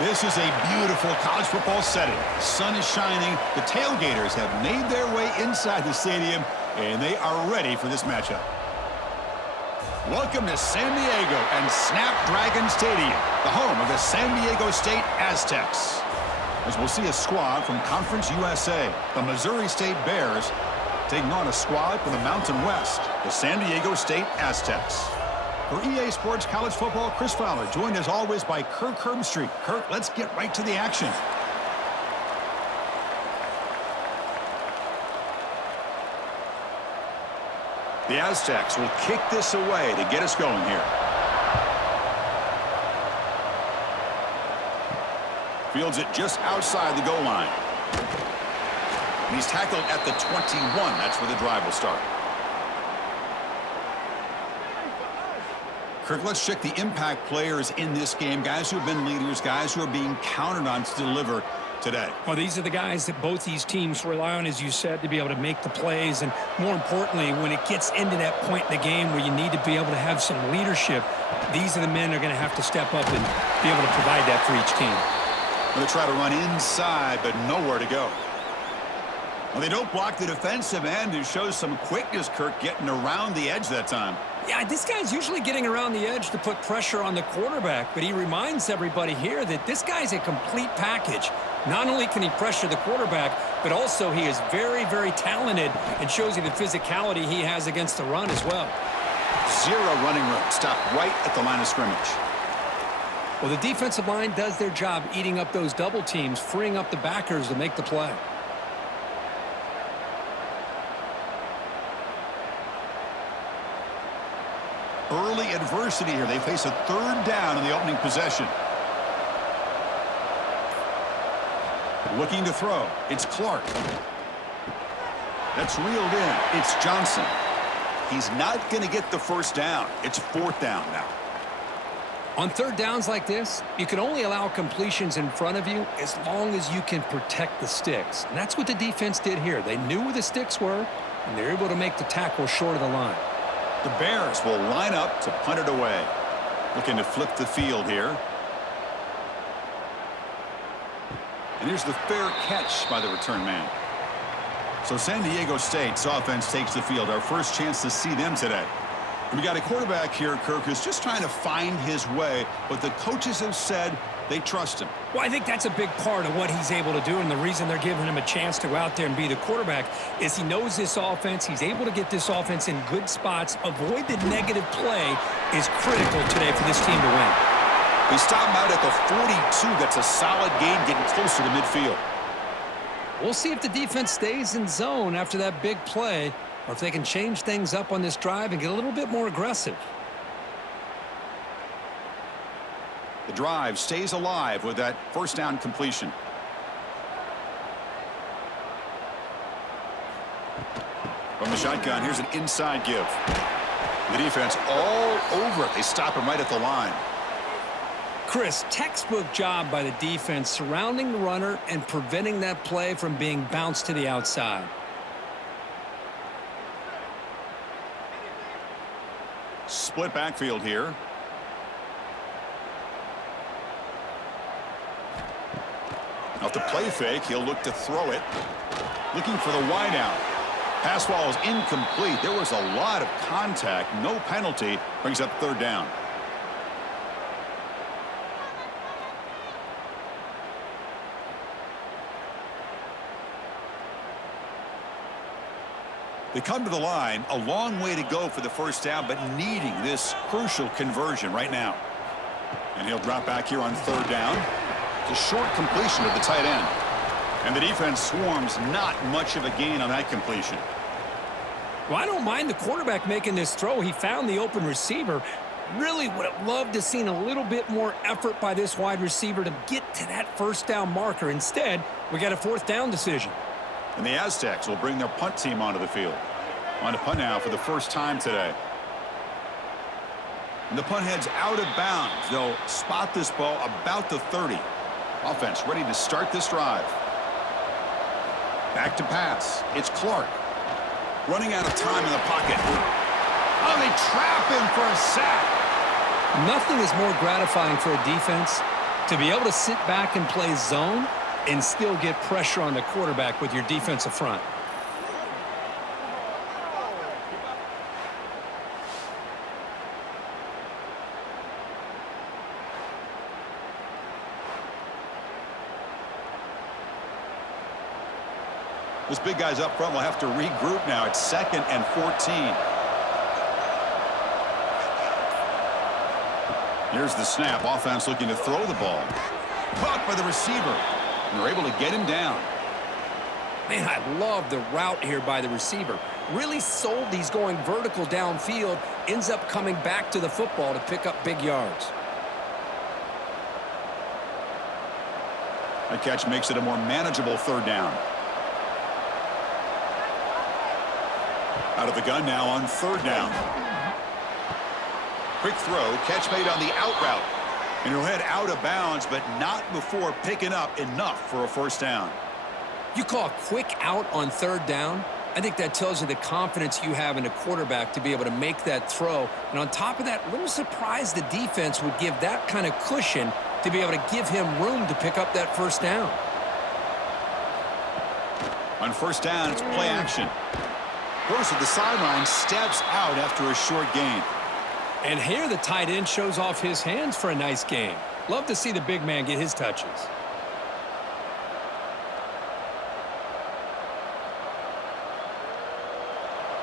This is a beautiful college football setting. The sun is shining. The tailgaters have made their way inside the stadium, and they are ready for this matchup. Welcome to San Diego and Snapdragon Stadium, the home of the San Diego State Aztecs. As we'll see a squad from Conference USA, the Missouri State Bears, taking on a squad from the Mountain West, the San Diego State Aztecs. For EA Sports College Football, Chris Fowler, joined as always by Kirk Herbstreit. Kirk, let's get right to the action. The Aztecs will kick this away to get us going here. Fields it just outside the goal line. And he's tackled at the 21. That's where the drive will start. Kirk, let's check the impact players in this game. Guys who have been leaders, guys who are being counted on to deliver today. Well, these are the guys that both these teams rely on, as you said, to be able to make the plays. And more importantly, when it gets into that point in the game where you need to be able to have some leadership, these are the men that are going to have to step up and be able to provide that for each team. Going to try to run inside, but nowhere to go. Well, they don't block the defensive end, who shows some quickness, Kirk, getting around the edge that time. Yeah, this guy's usually getting around the edge to put pressure on the quarterback, but he reminds everybody here that this guy's a complete package. Not only can he pressure the quarterback, but also he is very, very talented and shows you the physicality he has against the run as well. Zero running room. Stop right at the line of scrimmage. Well, the defensive line does their job eating up those double teams, freeing up the backers to make the play. Early adversity here. They face a third down in the opening possession. Looking to throw. It's Clark. That's reeled in. It's Johnson. He's not going to get the first down. It's fourth down now. On third downs like this, you can only allow completions in front of you as long as you can protect the sticks. And that's what the defense did here. They knew where the sticks were, and they're able to make the tackle short of the line. The Bears will line up to punt it away. Looking to flip the field here. And here's the fair catch by the return man. So San Diego State's offense takes the field. Our first chance to see them today. And we got a quarterback here, Kirk, who's just trying to find his way. But the coaches have said they trust him. Well, I think that's a big part of what he's able to do, and the reason they're giving him a chance to go out there and be the quarterback is he knows this offense. He's able to get this offense in good spots. Avoid the negative play is critical today for this team to win. They stop him out at the 42. That's a solid gain, getting closer to midfield. We'll see if the defense stays in zone after that big play, or if they can change things up on this drive and get a little bit more aggressive. The drive stays alive with that first down completion. From the shotgun, here's an inside give. The defense all over it. They stop him right at the line. Chris, textbook job by the defense surrounding the runner and preventing that play from being bounced to the outside. Split backfield here. Off the play fake, he'll look to throw it. Looking for the wide out. Pass ball is incomplete. There was a lot of contact. No penalty. Brings up third down. They come to the line. A long way to go for the first down, but needing this crucial conversion right now. And he'll drop back here on third down. It's a short completion of the tight end. And the defense swarms. Not much of a gain on that completion. Well, I don't mind the quarterback making this throw. He found the open receiver. Really would have loved to have seen a little bit more effort by this wide receiver to get to that first down marker. Instead, we got a fourth down decision. And the Aztecs will bring their punt team onto the field. On to punt now for the first time today. And the punt heads out of bounds. They'll spot this ball about the 30. Offense ready to start this drive. Back to pass. It's Clark. Running out of time in the pocket. Oh, they trap him for a sack. Nothing is more gratifying for a defense To be able to sit back and play zone and still get pressure on the quarterback with your defensive front. Those big guys up front will have to regroup now. It's 2nd and 14. Here's the snap. Offense looking to throw the ball. Caught by the receiver. And they're able to get him down. Man, I love the route here by the receiver. Really sold these going vertical downfield. Ends up coming back to the football to pick up big yards. That catch makes it a more manageable 3rd down. Out of the gun now on 3rd down. Quick throw, catch made on the out route. And he'll head out of bounds, but not before picking up enough for a 1st down. You call a quick out on 3rd down? I think that tells you the confidence you have in a quarterback to be able to make that throw. And on top of that, a little surprised the defense would give that kind of cushion to be able to give him room to pick up that 1st down. On 1st down, it's play action. Goes to the sideline, steps out after a short gain. And here the tight end shows off his hands for a nice game. Love to see the big man get his touches.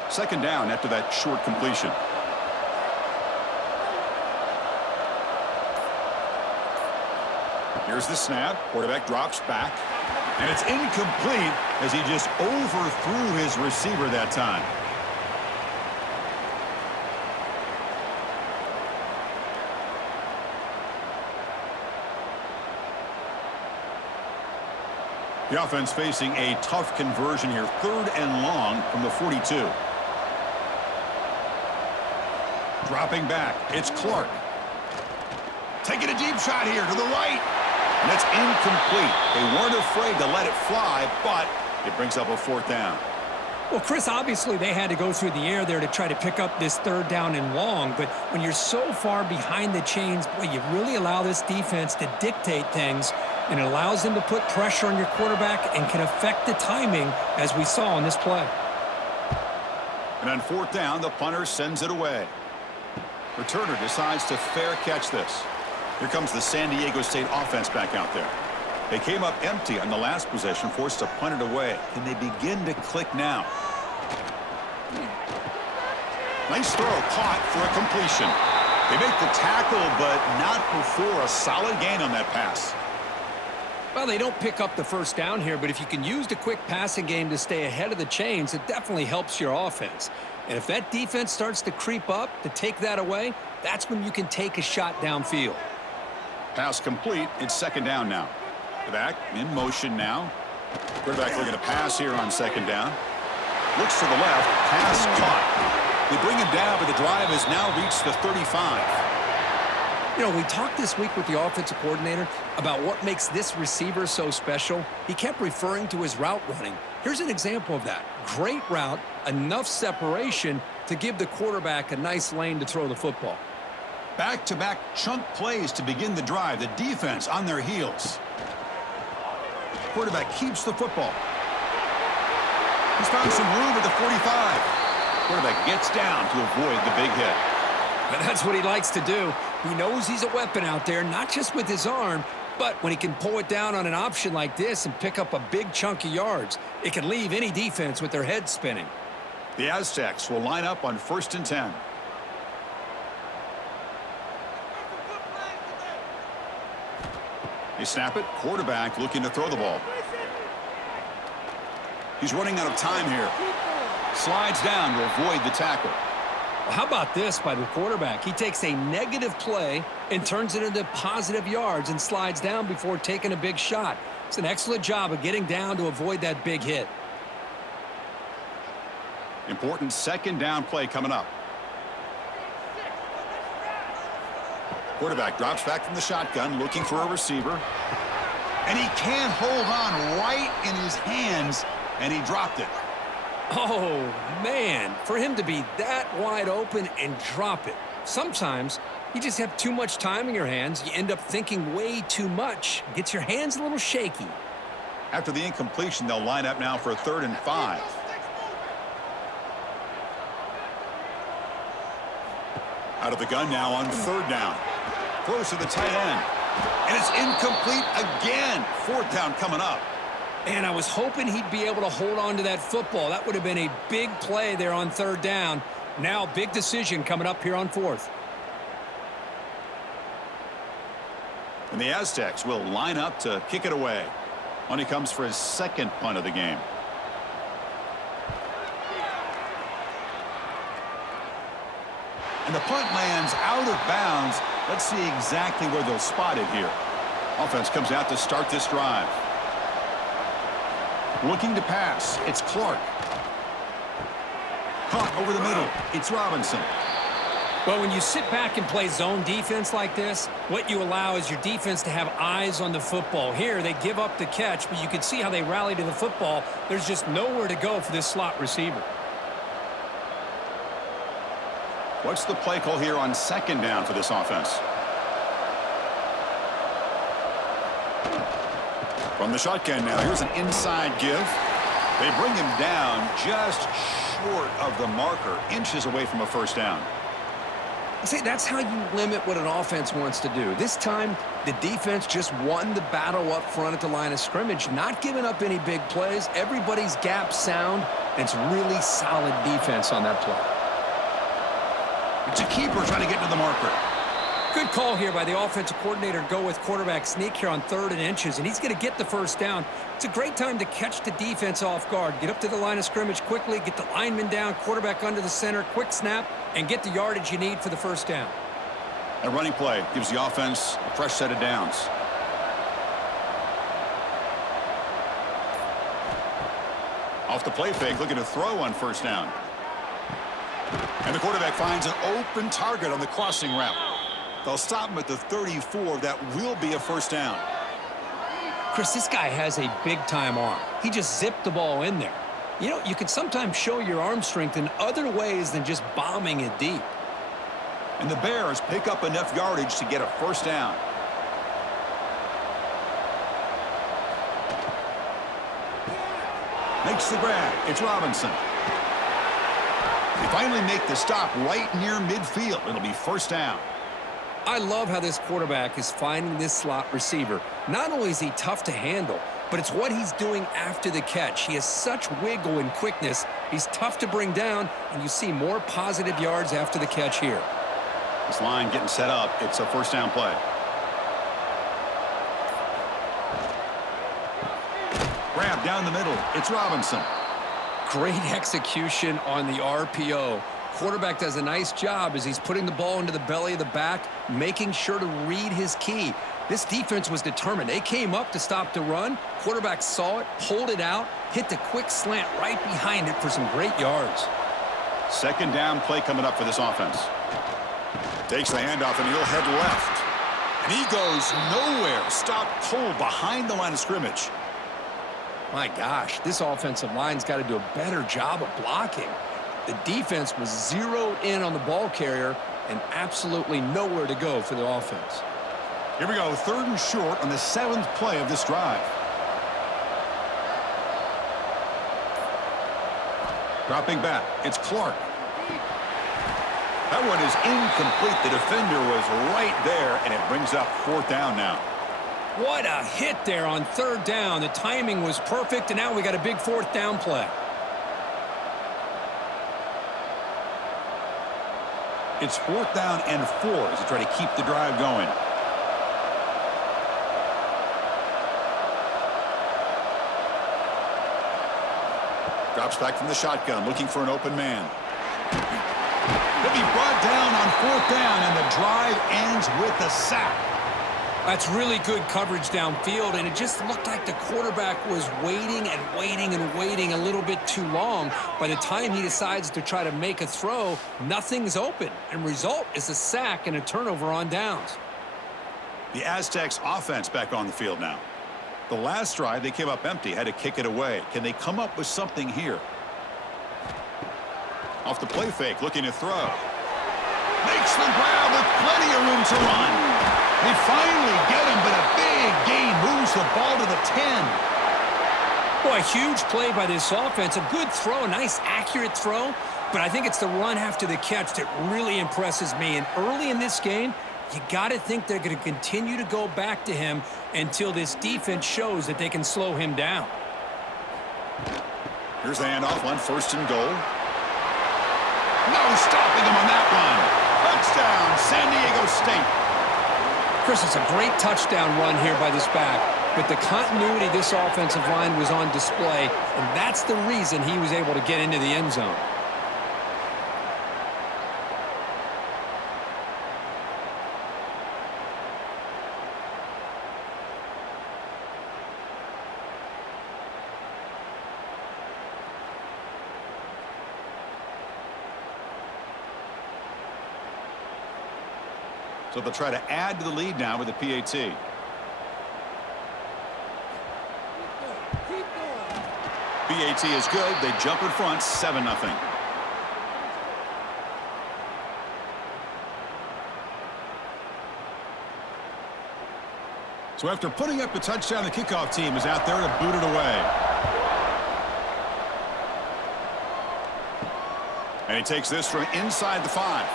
Second down after that short completion. Here's the snap. Quarterback drops back. And it's incomplete as he just overthrew his receiver that time. The offense facing a tough conversion here. 3rd and long from the 42. Dropping back. It's Clark. Taking a deep shot here to the right. And that's incomplete. They weren't afraid to let it fly, but it brings up a 4th down. Well, Chris, obviously they had to go through the air there to try to pick up this 3rd down and long, but when you're so far behind the chains, boy, you really allow this defense to dictate things, and it allows them to put pressure on your quarterback and can affect the timing, as we saw on this play. And on 4th down, the punter sends it away. Returner decides to fair catch this. Here comes the San Diego State offense back out there. They came up empty on the last possession, forced to punt it away. Can they begin to click now? Nice throw, caught for a completion. They make the tackle, but not before a solid gain on that pass. Well, they don't pick up the 1st down here, but if you can use the quick passing game to stay ahead of the chains, it definitely helps your offense. And if that defense starts to creep up to take that away, that's when you can take a shot downfield. Pass complete. It's 2nd down now. Back in motion now. Quarterback looking to pass here on 2nd down. Looks to the left. Pass caught. They bring him down, but the drive has now reached the 35. You know, we talked this week with the offensive coordinator about what makes this receiver so special. He kept referring to his route running. Here's an example of that. Great route, enough separation to give the quarterback a nice lane to throw the football. Back-to-back chunk plays to begin the drive. The defense on their heels. Quarterback keeps the football. He's found some room at the 45. Quarterback gets down to avoid the big hit. But that's what he likes to do. He knows he's a weapon out there, not just with his arm, but when he can pull it down on an option like this and pick up a big chunk of yards, it can leave any defense with their head spinning. The Aztecs will line up on 1st and 10. They snap it. Quarterback looking to throw the ball. He's running out of time here. Slides down to avoid the tackle. Well, how about this by the quarterback? He takes a negative play and turns it into positive yards and slides down before taking a big shot. It's an excellent job of getting down to avoid that big hit. Important 2nd down play coming up. Quarterback drops back from the shotgun, looking for a receiver. And he can't hold on right in his hands, and he dropped it. Oh, man, for him to be that wide open and drop it. Sometimes you just have too much time in your hands. You end up thinking way too much. Gets your hands a little shaky. After the incompletion, they'll line up now for a 3rd and 5. Out of the gun now on 3rd down. Close to the tight end. And it's incomplete again. 4th down coming up. And I was hoping he'd be able to hold on to that football. That would have been a big play there on 3rd down. Now, big decision coming up here on 4th. And the Aztecs will line up to kick it away. On he comes for his 2nd punt of the game. And the punt lands out of bounds. Let's see exactly where they'll spot it here. Offense comes out to start this drive. Looking to pass. It's Clark. Caught over the middle. It's Robinson. Well, when you sit back and play zone defense like this, what you allow is your defense to have eyes on the football. Here, they give up the catch, but you can see how they rally to the football. There's just nowhere to go for this slot receiver. What's the play call here on 2nd down for this offense? From the shotgun now, here's an inside give. They bring him down just short of the marker, inches away from a 1st down. See, that's how you limit what an offense wants to do. This time, the defense just won the battle up front at the line of scrimmage, not giving up any big plays. Everybody's gap sound, and it's really solid defense on that play. It's a keeper trying to get to the marker. Good call here by the offensive coordinator. Go with quarterback sneak here on 3rd and inches, and he's going to get the 1st down. It's a great time to catch the defense off guard. Get up to the line of scrimmage quickly, get the lineman down, quarterback under the center, quick snap, and get the yardage you need for the 1st down. A running play gives the offense a fresh set of downs. Off the play fake, looking to throw on 1st down. And the quarterback finds an open target on the crossing route. They'll stop him at the 34. That will be a 1st down. Chris, this guy has a big-time arm. He just zipped the ball in there. You know, you can sometimes show your arm strength in other ways than just bombing it deep. And the Bears pick up enough yardage to get a 1st down. Makes the grab. It's Robinson. They finally make the stop right near midfield. It'll be 1st down. I love how this quarterback is finding this slot receiver. Not only is he tough to handle, but it's what he's doing after the catch. He has such wiggle and quickness. He's tough to bring down, and you see more positive yards after the catch here. This line getting set up. It's a 1st down play. Grab down the middle. It's Robinson. Great execution on the RPO. Quarterback does a nice job as he's putting the ball into the belly of the back, making sure to read his key. This defense was determined. They came up to stop the run. Quarterback saw it, pulled it out, hit the quick slant right behind it for some great yards. 2nd down play coming up for this offense. Takes the handoff and he'll head left. And he goes nowhere. Stopped cold behind the line of scrimmage. My gosh, this offensive line's got to do a better job of blocking. The defense was zeroed in on the ball carrier and absolutely nowhere to go for the offense. Here we go, 3rd and short on the 7th play of this drive. Dropping back, it's Clark. That one is incomplete. The defender was right there, and it brings up 4th down now. What a hit there on 3rd down. The timing was perfect, and now we got a big 4th down play. It's 4th down and 4 as they try to keep the drive going. Drops back from the shotgun, looking for an open man. He'll be brought down on 4th down, and the drive ends with a sack. That's really good coverage downfield, and it just looked like the quarterback was waiting and waiting and waiting a little bit too long. By the time he decides to try to make a throw, nothing's open, and result is a sack and a turnover on downs. The Aztecs offense back on the field now. The last drive, they came up empty, had to kick it away. Can they come up with something here? Off the play fake, looking to throw. Makes the grab with plenty of room to run. They finally get him, but a big gain moves the ball to the 10. Boy, a huge play by this offense. A good throw, a nice accurate throw. But I think it's the run after the catch that really impresses me. And early in this game, you got to think they're going to continue to go back to him until this defense shows that they can slow him down. Here's the handoff on 1st and goal. No stopping him on that one. Touchdown, San Diego State. Chris, it's a great touchdown run here by this back. But the continuity of this offensive line was on display, and that's the reason he was able to get into the end zone. So they'll try to add to the lead now with the PAT. PAT is good. They jump in front, 7-0. So after putting up the touchdown, the kickoff team is out there to boot it away. And he takes this from inside the 5.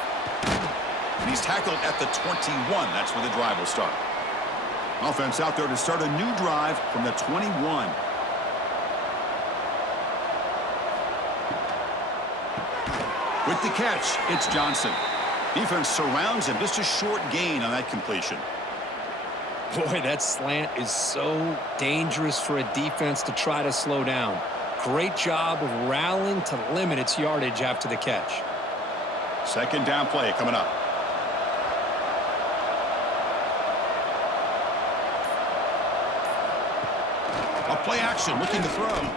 And he's tackled at the 21. That's where the drive will start. Offense out there to start a new drive from the 21. With the catch, it's Johnson. Defense surrounds him. Just a short gain on that completion. Boy, that slant is so dangerous for a defense to try to slow down. Great job of rallying to limit its yardage after the catch. 2nd down play coming up. A play action, looking to throw.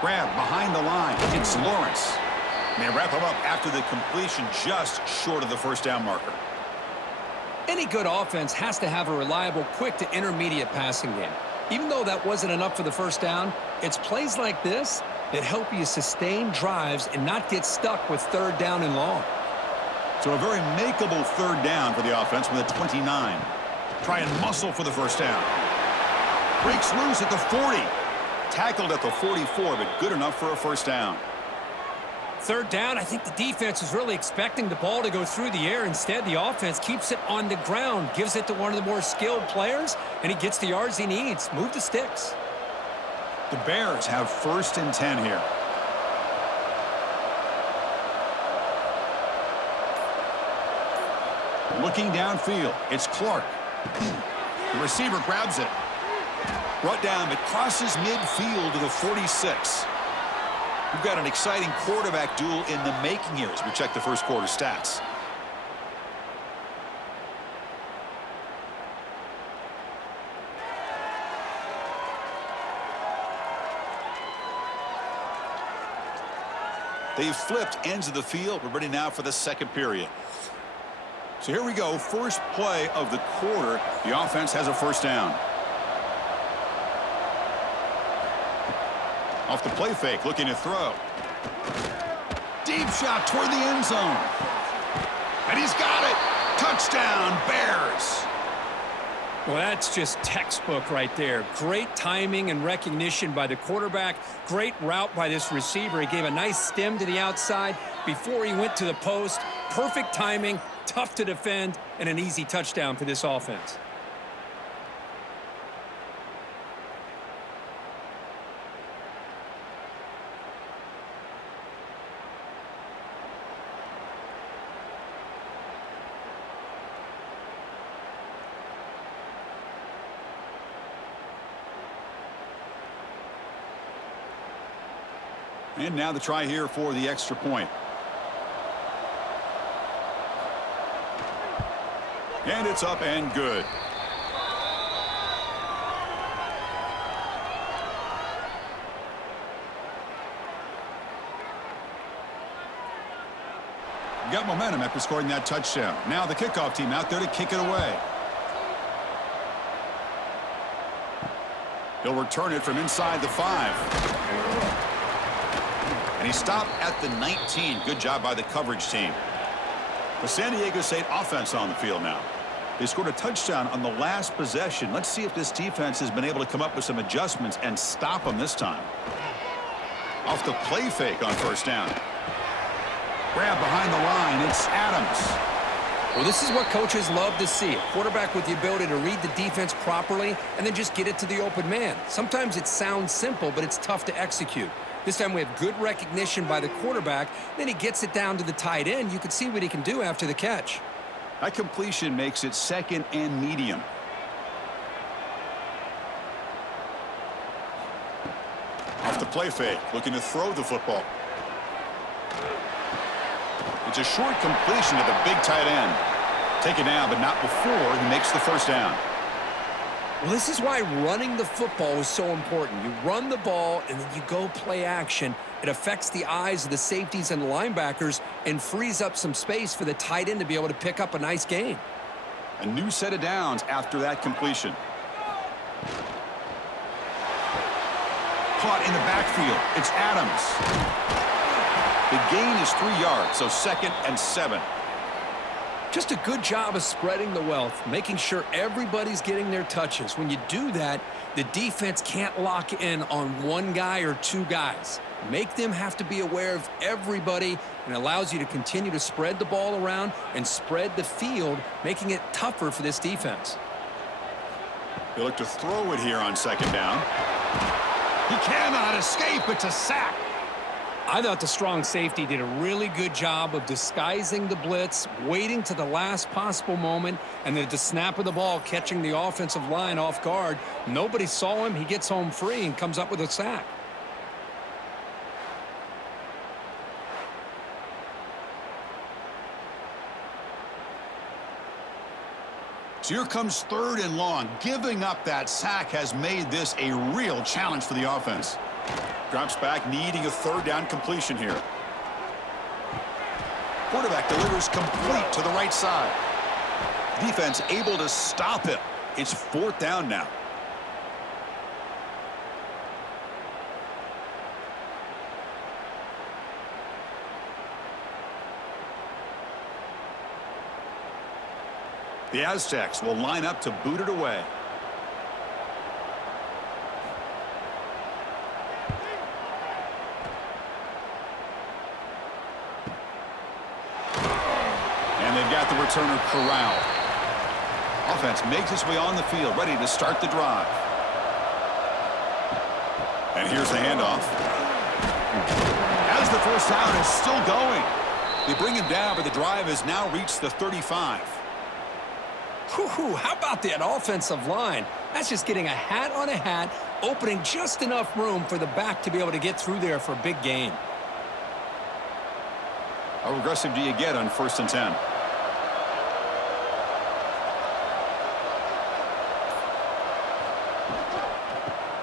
Grab behind the line. It's Lawrence. And they wrap him up after the completion, just short of the 1st down marker. Any good offense has to have a reliable, quick to intermediate passing game. Even though that wasn't enough for the 1st down, it's plays like this that help you sustain drives and not get stuck with 3rd down and long. So a very makeable 3rd down for the offense with a 29. Try and muscle for the 1st down. Breaks loose at the 40. Tackled at the 44, but good enough for a 1st down. 3rd down, I think the defense is really expecting the ball to go through the air. Instead, the offense keeps it on the ground, gives it to one of the more skilled players, and he gets the yards he needs. Move the sticks. The Bears have 1st and 10 here. Looking downfield, it's Clark. The receiver grabs it. Brought down, but crosses midfield to the 46. We've got an exciting quarterback duel in the making here as we check the 1st quarter stats. They've flipped ends of the field. We're ready now for the 2nd period. So here we go. 1st play of the quarter. The offense has a 1st down. Off the play fake, looking to throw. Deep shot toward the end zone. And he's got it. Touchdown, Bears. Well, that's just textbook right there. Great timing and recognition by the quarterback. Great route by this receiver. He gave a nice stem to the outside before he went to the post. Perfect timing, tough to defend, and an easy touchdown for this offense. And now the try here for the extra point. And it's up and good. Got momentum after scoring that touchdown. Now the kickoff team out there to kick it away. He'll return it from inside the 5. And he stopped at the 19. Good job by the coverage team. The San Diego State offense on the field now. They scored a touchdown on the last possession. Let's see if this defense has been able to come up with some adjustments and stop them this time. Off the play fake on first down. Grab behind the line. It's Adams. Well, this is what coaches love to see. A quarterback with the ability to read the defense properly and then just get it to the open man. Sometimes it sounds simple, but it's tough to execute. This time we have good recognition by the quarterback. Then he gets it down to the tight end. You can see what he can do after the catch. That completion makes it second and medium. Off the play fake, looking to throw the football. It's a short completion to the big tight end. Taken down, but not before he makes the first down. Well, this is why running the football is so important. You run the ball, and then you go play action. It affects the eyes of the safeties and the linebackers and frees up some space for the tight end to be able to pick up a nice gain. A new set of downs after that completion. Caught in the backfield. It's Adams. The gain is 3 yards, so 2nd and 7. Just a good job of spreading the wealth, making sure everybody's getting their touches. When you do that, the defense can't lock in on one guy or two guys. Make them have to be aware of everybody, and allows you to continue to spread the ball around and spread the field, making it tougher for this defense. They look to throw it here on 2nd down. He cannot escape. It's a sack. I thought the strong safety did a really good job of disguising the blitz, waiting to the last possible moment, and then at the snap of the ball, catching the offensive line off guard. Nobody saw him. He gets home free and comes up with a sack. So here comes 3rd and long. Giving up that sack has made this a real challenge for the offense. Drops back, needing a 3rd down completion here. Quarterback delivers complete to the right side. Defense able to stop him. It's 4th down now. The Aztecs will line up to boot it away. And they've got the returner corralled. Offense makes its way on the field, ready to start the drive. And here's the handoff. As the first down is still going. They bring him down, but the drive has now reached the 35. Whew, how about that offensive line? That's just getting a hat on a hat, opening just enough room for the back to be able to get through there for a big gain. How aggressive do you get on 1st and 10?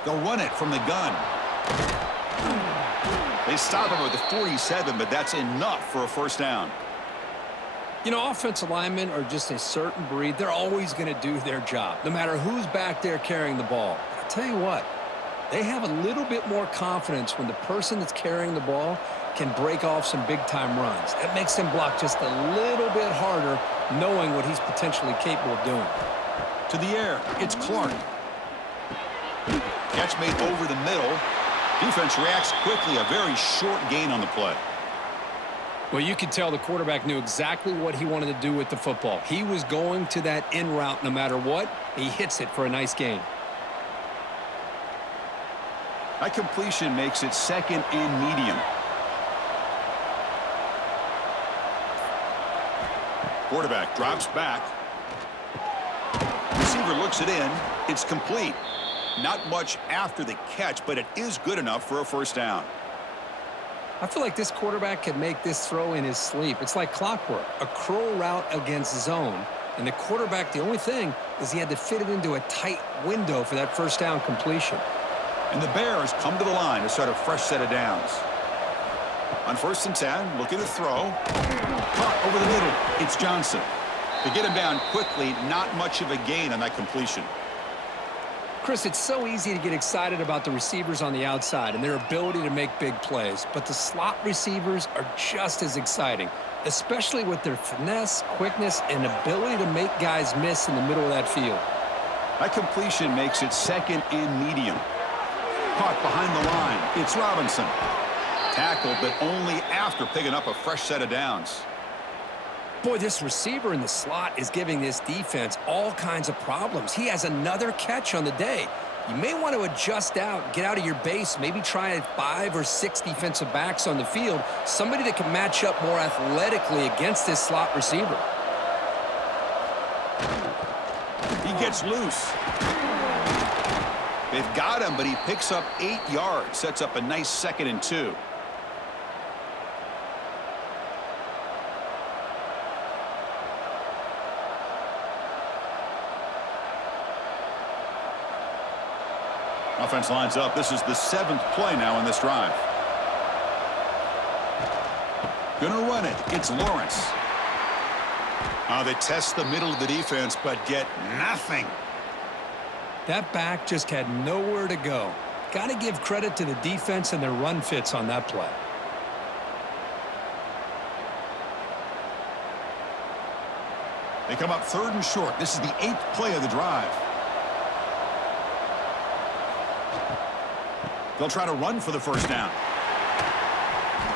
They'll run it from the gun. They stop him at the 47, but that's enough for a 1st down. You know, offensive linemen are just a certain breed. They're always going to do their job, no matter who's back there carrying the ball. I'll tell you what, they have a little bit more confidence when the person that's carrying the ball can break off some big-time runs. That makes them block just a little bit harder, knowing what he's potentially capable of doing. To the air, it's Clark. Catch made over the middle. Defense reacts quickly, a very short gain on the play. Well, you could tell the quarterback knew exactly what he wanted to do with the football. He was going to that in route no matter what. He hits it for a nice gain. That completion makes it 2nd and medium. Quarterback drops back. Receiver looks it in. It's complete. Not much after the catch, but it is good enough for a 1st down. I feel like this quarterback could make this throw in his sleep. It's like clockwork, a crow route against zone. And the quarterback, the only thing is he had to fit it into a tight window for that 1st down completion. And the Bears come to the line to start a fresh set of downs. On 1st and 10, looking to throw. Caught over the middle. It's Johnson. They get him down quickly. Not much of a gain on that completion. Chris, it's so easy to get excited about the receivers on the outside and their ability to make big plays, but the slot receivers are just as exciting, especially with their finesse, quickness, and ability to make guys miss in the middle of that field. That completion makes it second and medium. Caught behind the line. It's Robinson. Tackled, but only after picking up a fresh set of downs. Boy, this receiver in the slot is giving this defense all kinds of problems. He has another catch on the day. You may want to adjust out, get out of your base, maybe try 5 or 6 defensive backs on the field, somebody that can match up more athletically against this slot receiver. He gets loose. They've got him, but he picks up 8 yards, sets up a nice 2nd and 2. Offense lines up. This is the 7th play now in this drive. Gonna run it. It's Lawrence. They test the middle of the defense, but get nothing. That back just had nowhere to go. Got to give credit to the defense and their run fits on that play. They come up 3rd and short. This is the 8th play of the drive. They'll try to run for the first down.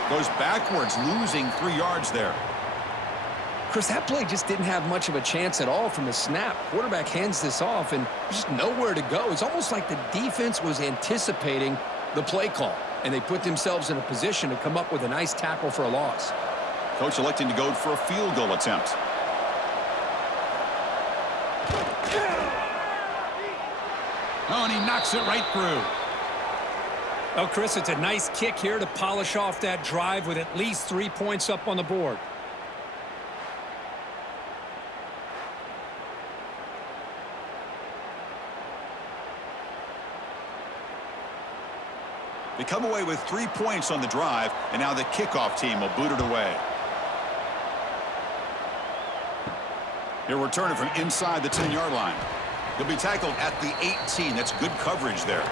Goes backwards, losing 3 yards there. Chris, that play just didn't have much of a chance at all from the snap. Quarterback hands this off, and just nowhere to go. It's almost like the defense was anticipating the play call, and they put themselves in a position to come up with a nice tackle for a loss. Coach electing to go for a field goal attempt. Oh, and he knocks it right through. Well, Chris, it's a nice kick here to polish off that drive with at least 3 points up on the board. They come away with 3 points on the drive, and now the kickoff team will boot it away. He'll return it from inside the 10-yard line. He'll be tackled at the 18. That's good coverage there.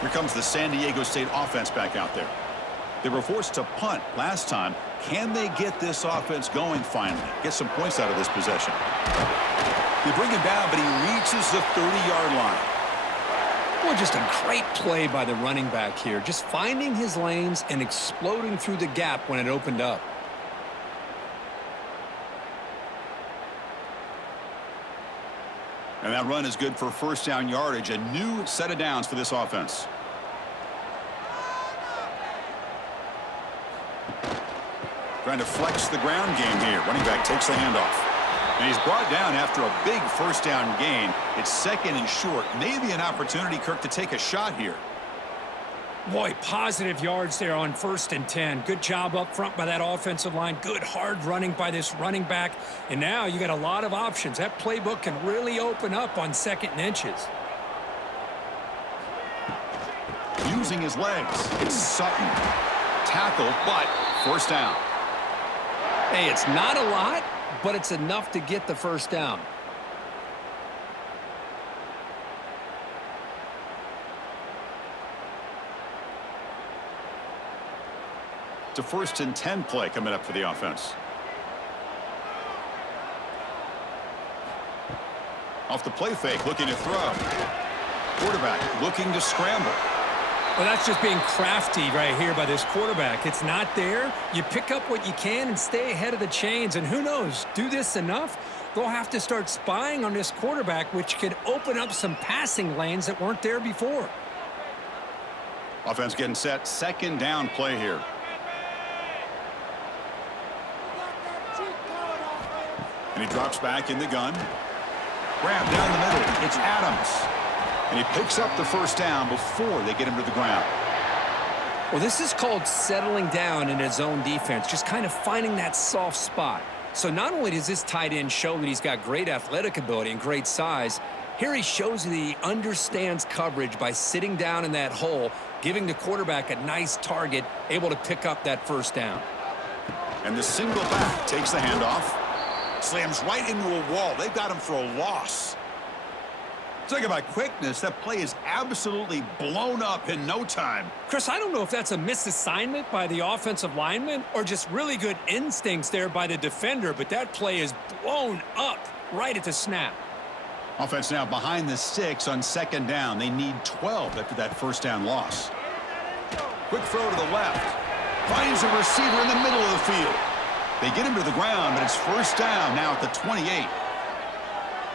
Here comes the San Diego State offense back out there. They were forced to punt last time. Can they get this offense going finally? Get some points out of this possession. They bring him down, but he reaches the 30-yard line. Well, just a great play by the running back here. Just finding his lanes and exploding through the gap when it opened up. And that run is good for first down yardage. A new set of downs for this offense. Trying to flex the ground game here. Running back takes the handoff. And he's brought down after a big first down gain. It's 2nd and short. Maybe an opportunity, Kirk, to take a shot here. Boy, positive yards there on 1st and 10. Good job up front by that offensive line. Good hard running by this running back. And now you got a lot of options. That playbook can really open up on 2nd and inches. Using his legs. It's Sutton. Tackle, but first down. Hey, it's not a lot, but it's enough to get the first down. It's a 1st and 10 play coming up for the offense. Off the play fake, looking to throw. Quarterback looking to scramble. Well, that's just being crafty right here by this quarterback. It's not there. You pick up what you can and stay ahead of the chains. And who knows, do this enough, they'll have to start spying on this quarterback, which could open up some passing lanes that weren't there before. Offense getting set. 2nd down play here. And he drops back in the gun. Grab down the middle. It's Adams. And he picks up the first down before they get him to the ground. Well, this is called settling down in his own defense, just kind of finding that soft spot. So not only does this tight end show that he's got great athletic ability and great size, here he shows that he understands coverage by sitting down in that hole, giving the quarterback a nice target, able to pick up that first down. And the single back takes the handoff. Slams right into a wall. They've got him for a loss. Talk about quickness. That play is absolutely blown up in no time. Chris, I don't know if that's a misassignment by the offensive lineman or just really good instincts there by the defender, but that play is blown up right at the snap. Offense now behind the 6 on second down. They need 12 after that first down loss. Quick throw to the left. Finds a receiver in the middle of the field. They get him to the ground, but it's first down now at the 28.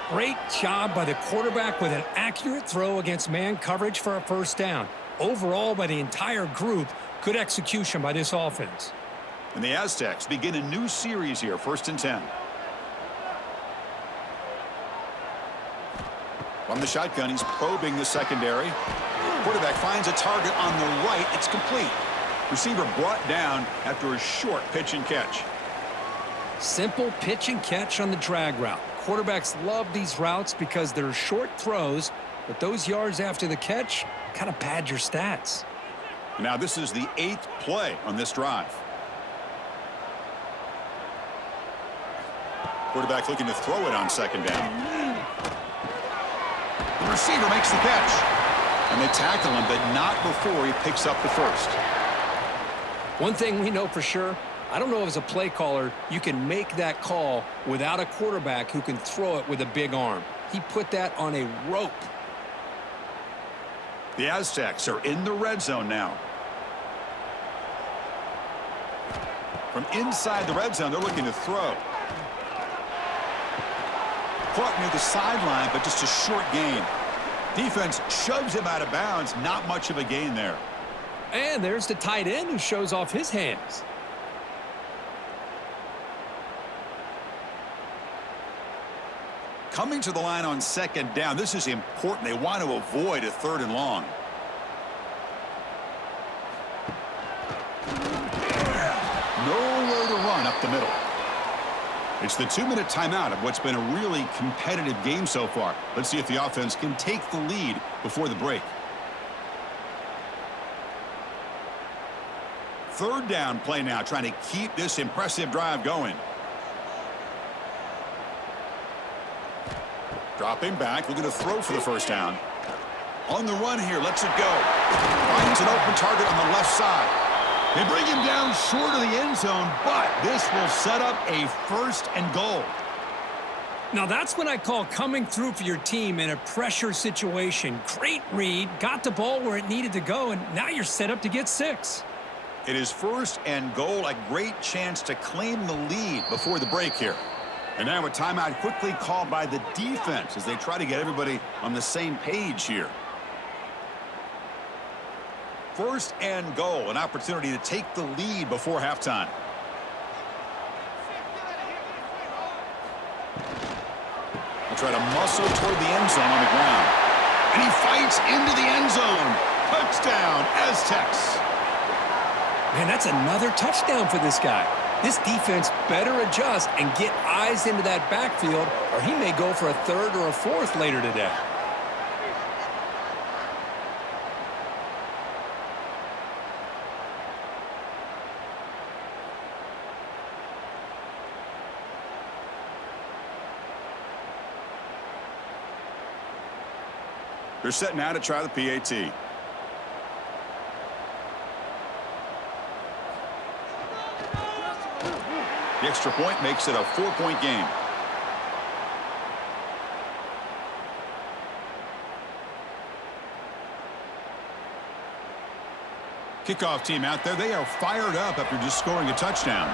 Great job by the quarterback with an accurate throw against man coverage for a first down. Overall, by the entire group, good execution by this offense. And the Aztecs begin a new series here, 1st and 10. From the shotgun, he's probing the secondary. Quarterback finds a target on the right. It's complete. Receiver brought down after a short pitch and catch. Simple pitch and catch on the drag route. Quarterbacks love these routes because they're short throws, but those yards after the catch kind of pad your stats. Now this is the 8th play on this drive. Quarterback looking to throw it on second down. The receiver makes the catch. And they tackle him, but not before he picks up the first. One thing we know for sure, I don't know if as a play caller you can make that call without a quarterback who can throw it with a big arm. He put that on a rope. The Aztecs are in the red zone now. From inside the red zone, they're looking to throw. Caught near the sideline, but just a short gain. Defense shoves him out of bounds. Not much of a gain there. And there's the tight end who shows off his hands. Coming to the line on second down. This is important. They want to avoid a 3rd and long. Nowhere to run up the middle. It's the 2-minute timeout of what's been a really competitive game so far. Let's see if the offense can take the lead before the break. 3rd down play now, trying to keep this impressive drive going. Dropping back, looking to throw for the first down. On the run here, lets it go. Finds an open target on the left side. They bring him down short of the end zone, but this will set up a 1st and goal. Now that's what I call coming through for your team in a pressure situation. Great read, got the ball where it needed to go, and now you're set up to get 6. It is 1st and goal, a great chance to claim the lead before the break here. And now a timeout quickly called by the defense as they try to get everybody on the same page here. 1st and goal, an opportunity to take the lead before halftime. They'll try to muscle toward the end zone on the ground. And he fights into the end zone. Touchdown, Aztecs. Man, that's another touchdown for this guy. This defense better adjust and get eyes into that backfield, or he may go for a 3rd or a 4th later today. They're set now to try the PAT. The extra point makes it a 4-point game. Kickoff team out there. They are fired up after just scoring a touchdown.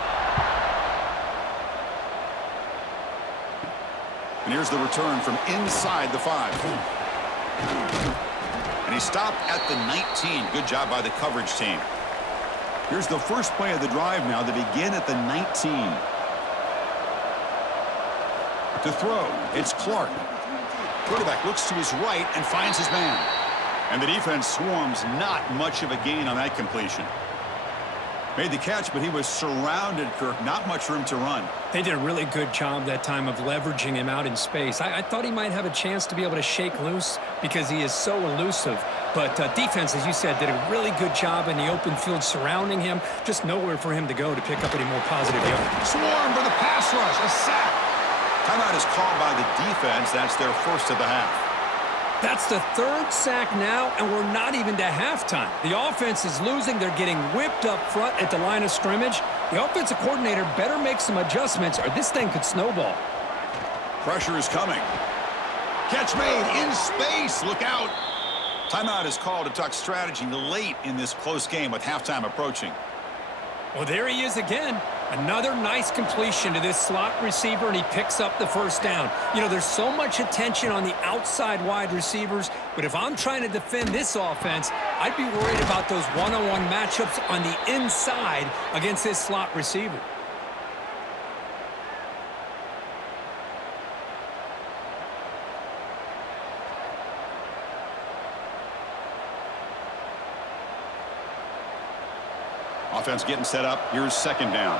And here's the return from inside the 5. And he stopped at the 19. Good job by the coverage team. Here's the first play of the drive now. They begin at the 19. To throw, it's Clark. Quarterback looks to his right and finds his man. And the defense swarms, not much of a gain on that completion. Made the catch, but he was surrounded, Kirk. Not much room to run. They did a really good job that time of leveraging him out in space. I thought he might have a chance to be able to shake loose because he is so elusive. But defense, as you said, did a really good job in the open field surrounding him. Just nowhere for him to go to pick up any more positive yards. Swarm for the pass rush. A sack. Timeout is called by the defense. That's their first of the half. That's the third sack now, and we're not even to halftime. The offense is losing. They're getting whipped up front at the line of scrimmage. The offensive coordinator better make some adjustments or this thing could snowball. Pressure is coming. Catch made in space. Look out. Timeout is called to talk strategy late in this close game with halftime approaching. Well, there he is again. Another nice completion to this slot receiver, and he picks up the first down. You know, there's so much attention on the outside wide receivers, but if I'm trying to defend this offense, I'd be worried about those one-on-one matchups on the inside against this slot receiver. Offense getting set up. Here's second down.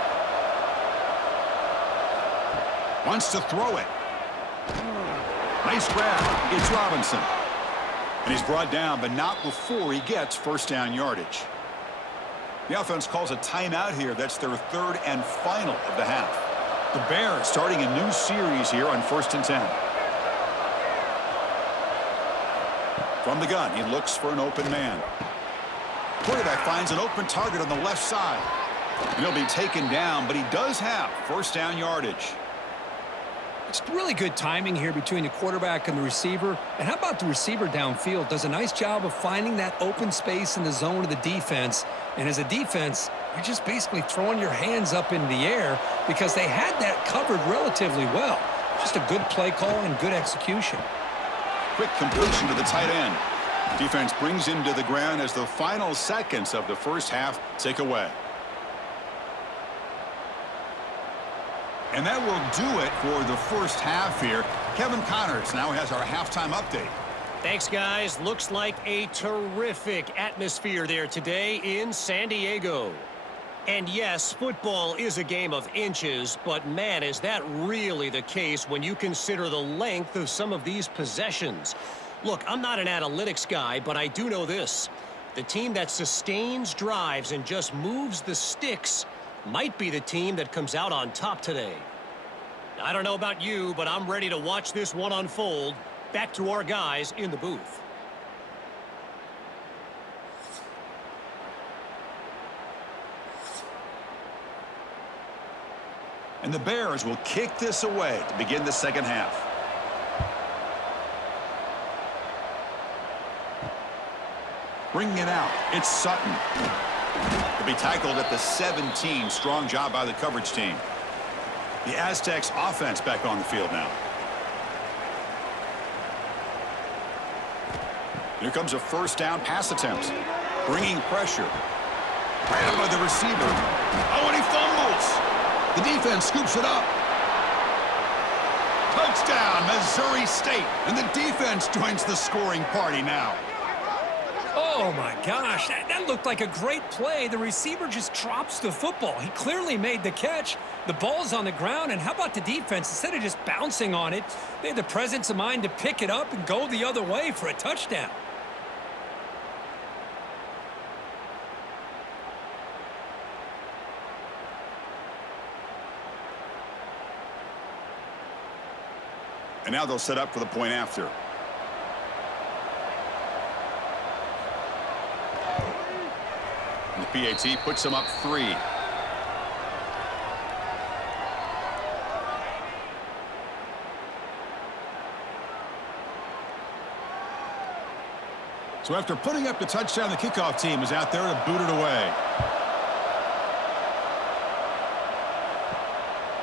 Wants to throw it. Nice grab. It's Robinson. And he's brought down, but not before he gets first down yardage. The offense calls a timeout here. That's their third and final of the half. The Bears starting a new series here on 1st and 10. From the gun, he looks for an open man. Quarterback finds an open target on the left side. And he'll be taken down, but he does have first down yardage. It's really good timing here between the quarterback and the receiver. And how about the receiver downfield? Does a nice job of finding that open space in the zone of the defense. And as a defense, you're just basically throwing your hands up into the air because they had that covered relatively well. Just a good play call and good execution. Quick completion to the tight end. Defense brings him to the ground as the final seconds of the first half tick away. And that will do it for the first half here. Kevin Connors now has our halftime update. Thanks, guys. Looks like a terrific atmosphere there today in San Diego. And yes, football is a game of inches, but man, is that really the case when you consider the length of some of these possessions. Look, I'm not an analytics guy, but I do know this. The team that sustains drives and just moves the sticks might be the team that comes out on top today. I don't know about you, but I'm ready to watch this one unfold. Back to our guys in the booth. And the Bears will kick this away to begin the second half. Bringing it out, it's Sutton. He'll be tackled at the 17. Strong job by the coverage team. The Aztecs offense back on the field now. Here comes a first down pass attempt. Bringing pressure. Right up by the receiver. Oh, and he fumbles. The defense scoops it up. Touchdown, Missouri State. And the defense joins the scoring party now. Oh, my gosh. That looked like a great play. The receiver just drops the football. He clearly made the catch. The ball's on the ground, and how about the defense? Instead of just bouncing on it, they had the presence of mind to pick it up and go the other way for a touchdown. And now they'll set up for the point after. And the PAT puts them up 3. So after putting up the touchdown, the kickoff team is out there to boot it away.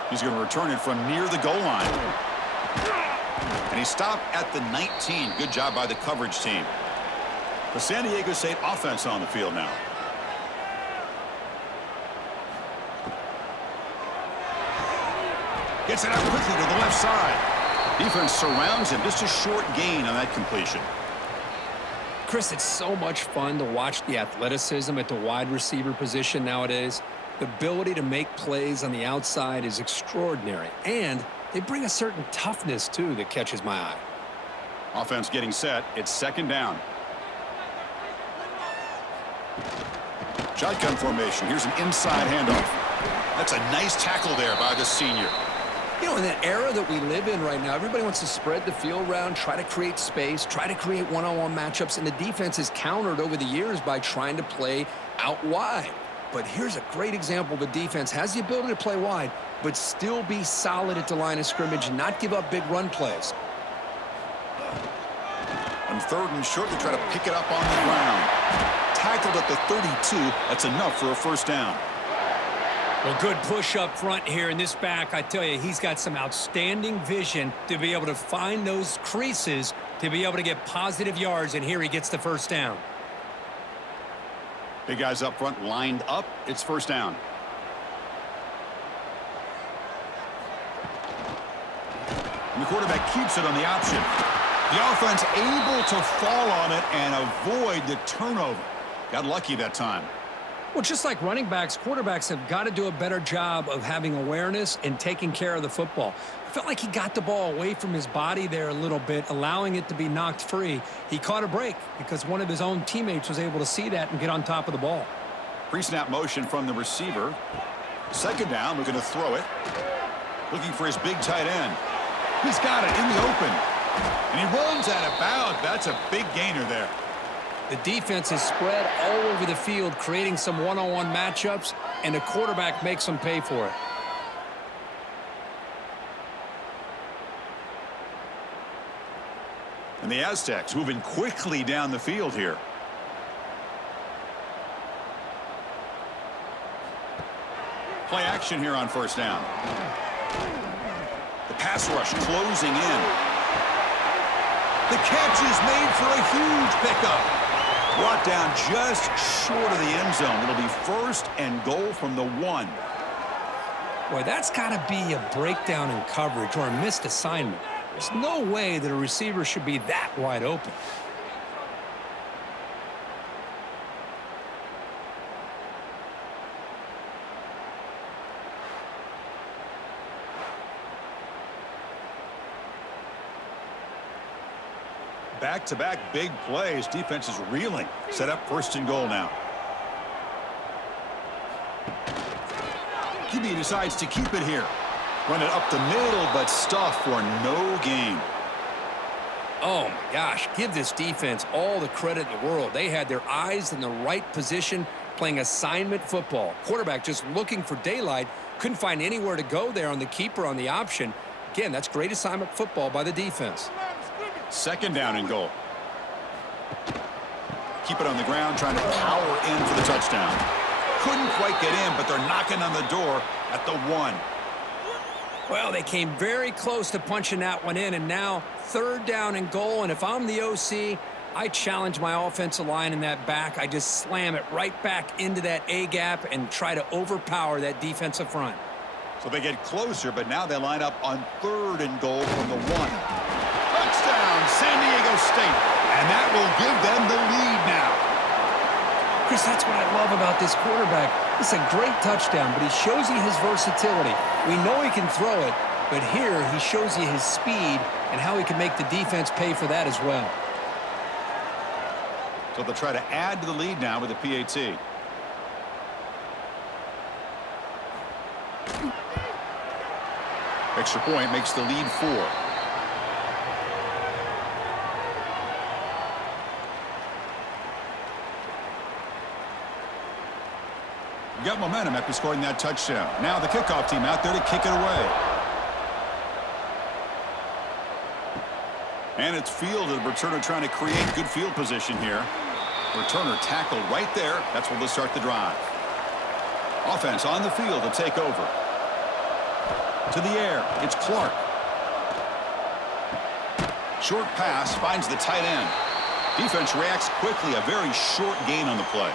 He's going to return it from near the goal line. And he stopped at the 19. Good job by the coverage team. The San Diego State offense on the field now. Gets it out quickly to the left side. Defense surrounds him. Just a short gain on that completion. Chris, it's so much fun to watch the athleticism at the wide receiver position nowadays. The ability to make plays on the outside is extraordinary. And they bring a certain toughness, too, that catches my eye. Offense getting set. It's second down. Shotgun formation. Here's an inside handoff. That's a nice tackle there by the senior. You know, in the era that we live in right now, everybody wants to spread the field around, try to create space, try to create one-on-one matchups, and the defense is countered over the years by trying to play out wide. But here's a great example. The defense has the ability to play wide, but still be solid at the line of scrimmage and not give up big run plays. On 3rd and short, they try to pick it up on the ground. Tackled at the 32. That's enough for a first down. Well, good push up front here in this back. I tell you, he's got some outstanding vision to be able to find those creases to be able to get positive yards, and here he gets the first down. Big guys up front lined up. It's first down. And the quarterback keeps it on the option. The offense able to fall on it and avoid the turnover. Got lucky that time. Well, just like running backs, quarterbacks have got to do a better job of having awareness and taking care of the football. I felt like he got the ball away from his body there a little bit, allowing it to be knocked free. He caught a break because one of his own teammates was able to see that and get on top of the ball. Pre-snap motion from the receiver. Second down, looking to throw it. Looking for his big tight end. He's got it in the open. And he runs out of bounds. That's a big gainer there. The defense is spread all over the field, creating some one-on-one matchups, and the quarterback makes them pay for it. And the Aztecs moving quickly down the field here. Play action here on first down. The pass rush closing in. The catch is made for a huge pickup. Brought down just short of the end zone. It'll be 1st and goal from the 1. Boy, that's got to be a breakdown in coverage or a missed assignment. There's no way that a receiver should be that wide open. Back-to-back big plays. Defense is reeling. Set up 1st and goal now. QB decides to keep it here. Run it up the middle, but stuff for no gain. Oh, my gosh. Give this defense all the credit in the world. They had their eyes in the right position, playing assignment football. Quarterback just looking for daylight. Couldn't find anywhere to go there on the keeper on the option. Again, that's great assignment football by the defense. 2nd down and goal. Keep it on the ground, trying to power in for the touchdown. Couldn't quite get in, but they're knocking on the door at the 1. Well, they came very close to punching that one in, and now 3rd down and goal. And if I'm the OC, I challenge my offensive line in that back. I just slam it right back into that A-gap and try to overpower that defensive front. So they get closer, but now they line up on 3rd and goal from the 1. Touchdown, San Diego State. And that will give them the lead now. Chris, that's what I love about this quarterback. It's a great touchdown, but he shows you his versatility. We know he can throw it, but here he shows you his speed and how he can make the defense pay for that as well. So they'll try to add to the lead now with a PAT. Extra point makes the lead 4. Got momentum after scoring that touchdown. Now the kickoff team out there to kick it away. And it's fielded. Returner trying to create good field position here. Returner tackled right there. That's where they'll start the drive. Offense on the field to take over. To the air. It's Clark. Short pass finds the tight end. Defense reacts quickly. A very short gain on the play.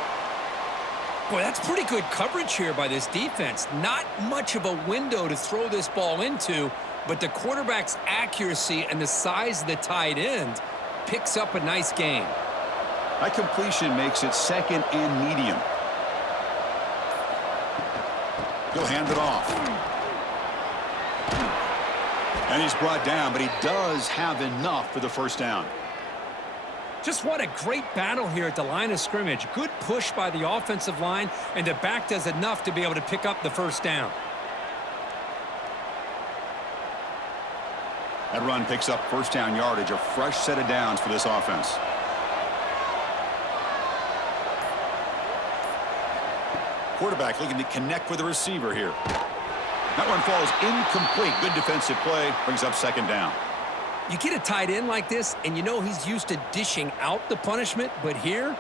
Boy, that's pretty good coverage here by this defense. Not much of a window to throw this ball into, but the quarterback's accuracy and the size of the tight end picks up a nice gain. That completion makes it 2nd and medium. He'll hand it off. And he's brought down, but he does have enough for the first down. Just what a great battle here at the line of scrimmage. Good push by the offensive line, and the back does enough to be able to pick up the first down. That run picks up first down yardage, a fresh set of downs for this offense. Quarterback looking to connect with the receiver here. That one falls incomplete. Good defensive play. Brings up second down. You get a tight end like this, and you know he's used to dishing out the punishment, but here,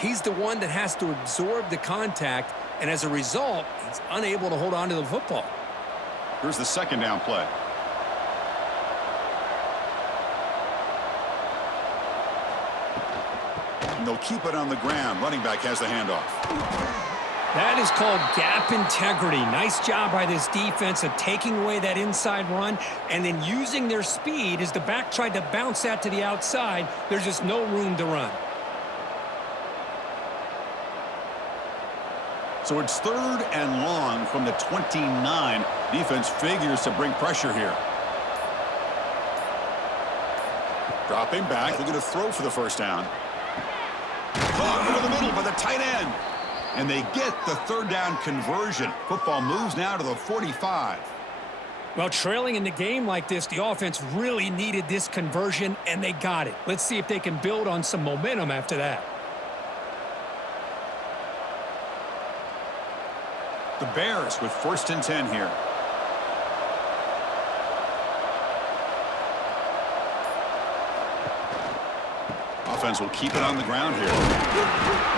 he's the one that has to absorb the contact, and as a result, he's unable to hold on to the football. Here's the second down play. And they'll keep it on the ground. Running back has the handoff. That is called gap integrity. Nice job by this defense of taking away that inside run and then using their speed as the back tried to bounce that to the outside. There's just no room to run. So it's third and long from the 29. Defense figures to bring pressure here. Dropping back, looking to throw for the first down. Caught over the middle by the tight end. And they get the third down conversion. Football moves now to the 45. Well, trailing in the game like this, the offense really needed this conversion, and they got it. Let's see if they can build on some momentum after that. The Bears with first and 10 here. Offense will keep it on the ground here.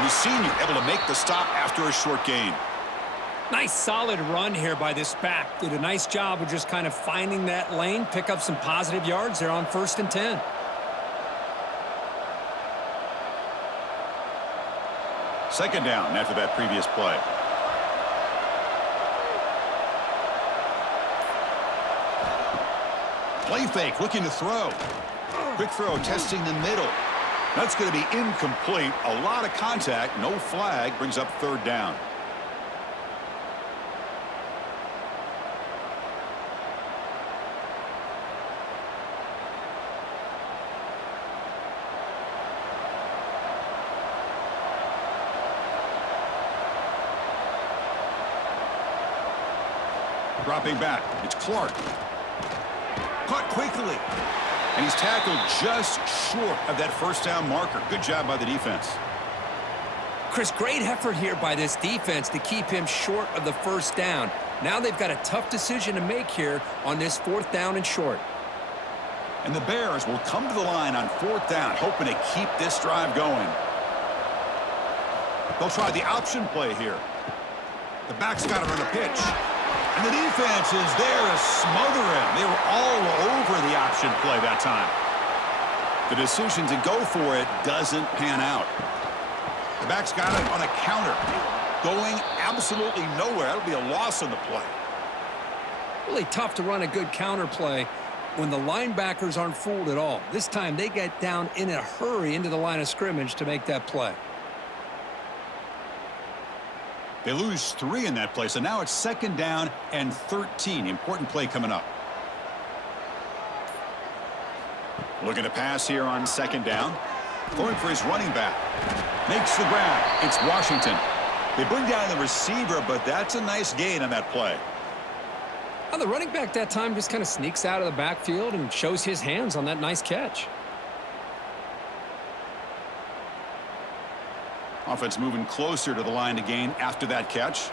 Mussini able to make the stop after a short gain. Nice solid run here by this back. Did a nice job of just kind of finding that lane, pick up some positive yards there on first and 10. Second down after that previous play. Play fake, looking to throw. Quick throw, testing the middle. That's going to be incomplete. A lot of contact, no flag, brings up third down. Dropping back, it's Clark. Caught quickly. And he's tackled just short of that first down marker. Good job by the defense. Chris, great effort here by this defense to keep him short of the first down. Now they've got a tough decision to make here on this fourth down and short. And the Bears will come to the line on fourth down, hoping to keep this drive going. They'll try the option play here. The back's got it on the pitch. And the defense is there to smother him. They were all over the option play that time. The decision to go for it doesn't pan out. The back's got it on a counter. Going absolutely nowhere. That'll be a loss on the play. Really tough to run a good counter play when the linebackers aren't fooled at all. This time they get down in a hurry into the line of scrimmage to make that play. They lose 3 in that play, so now it's second down and 13. Important play coming up. Looking to pass here on second down. Going for his running back. Makes the grab. It's Washington. They bring down the receiver, but that's a nice gain on that play. Now the running back that time just kind of sneaks out of the backfield and shows his hands on that nice catch. Offense moving closer to the line to gain after that catch.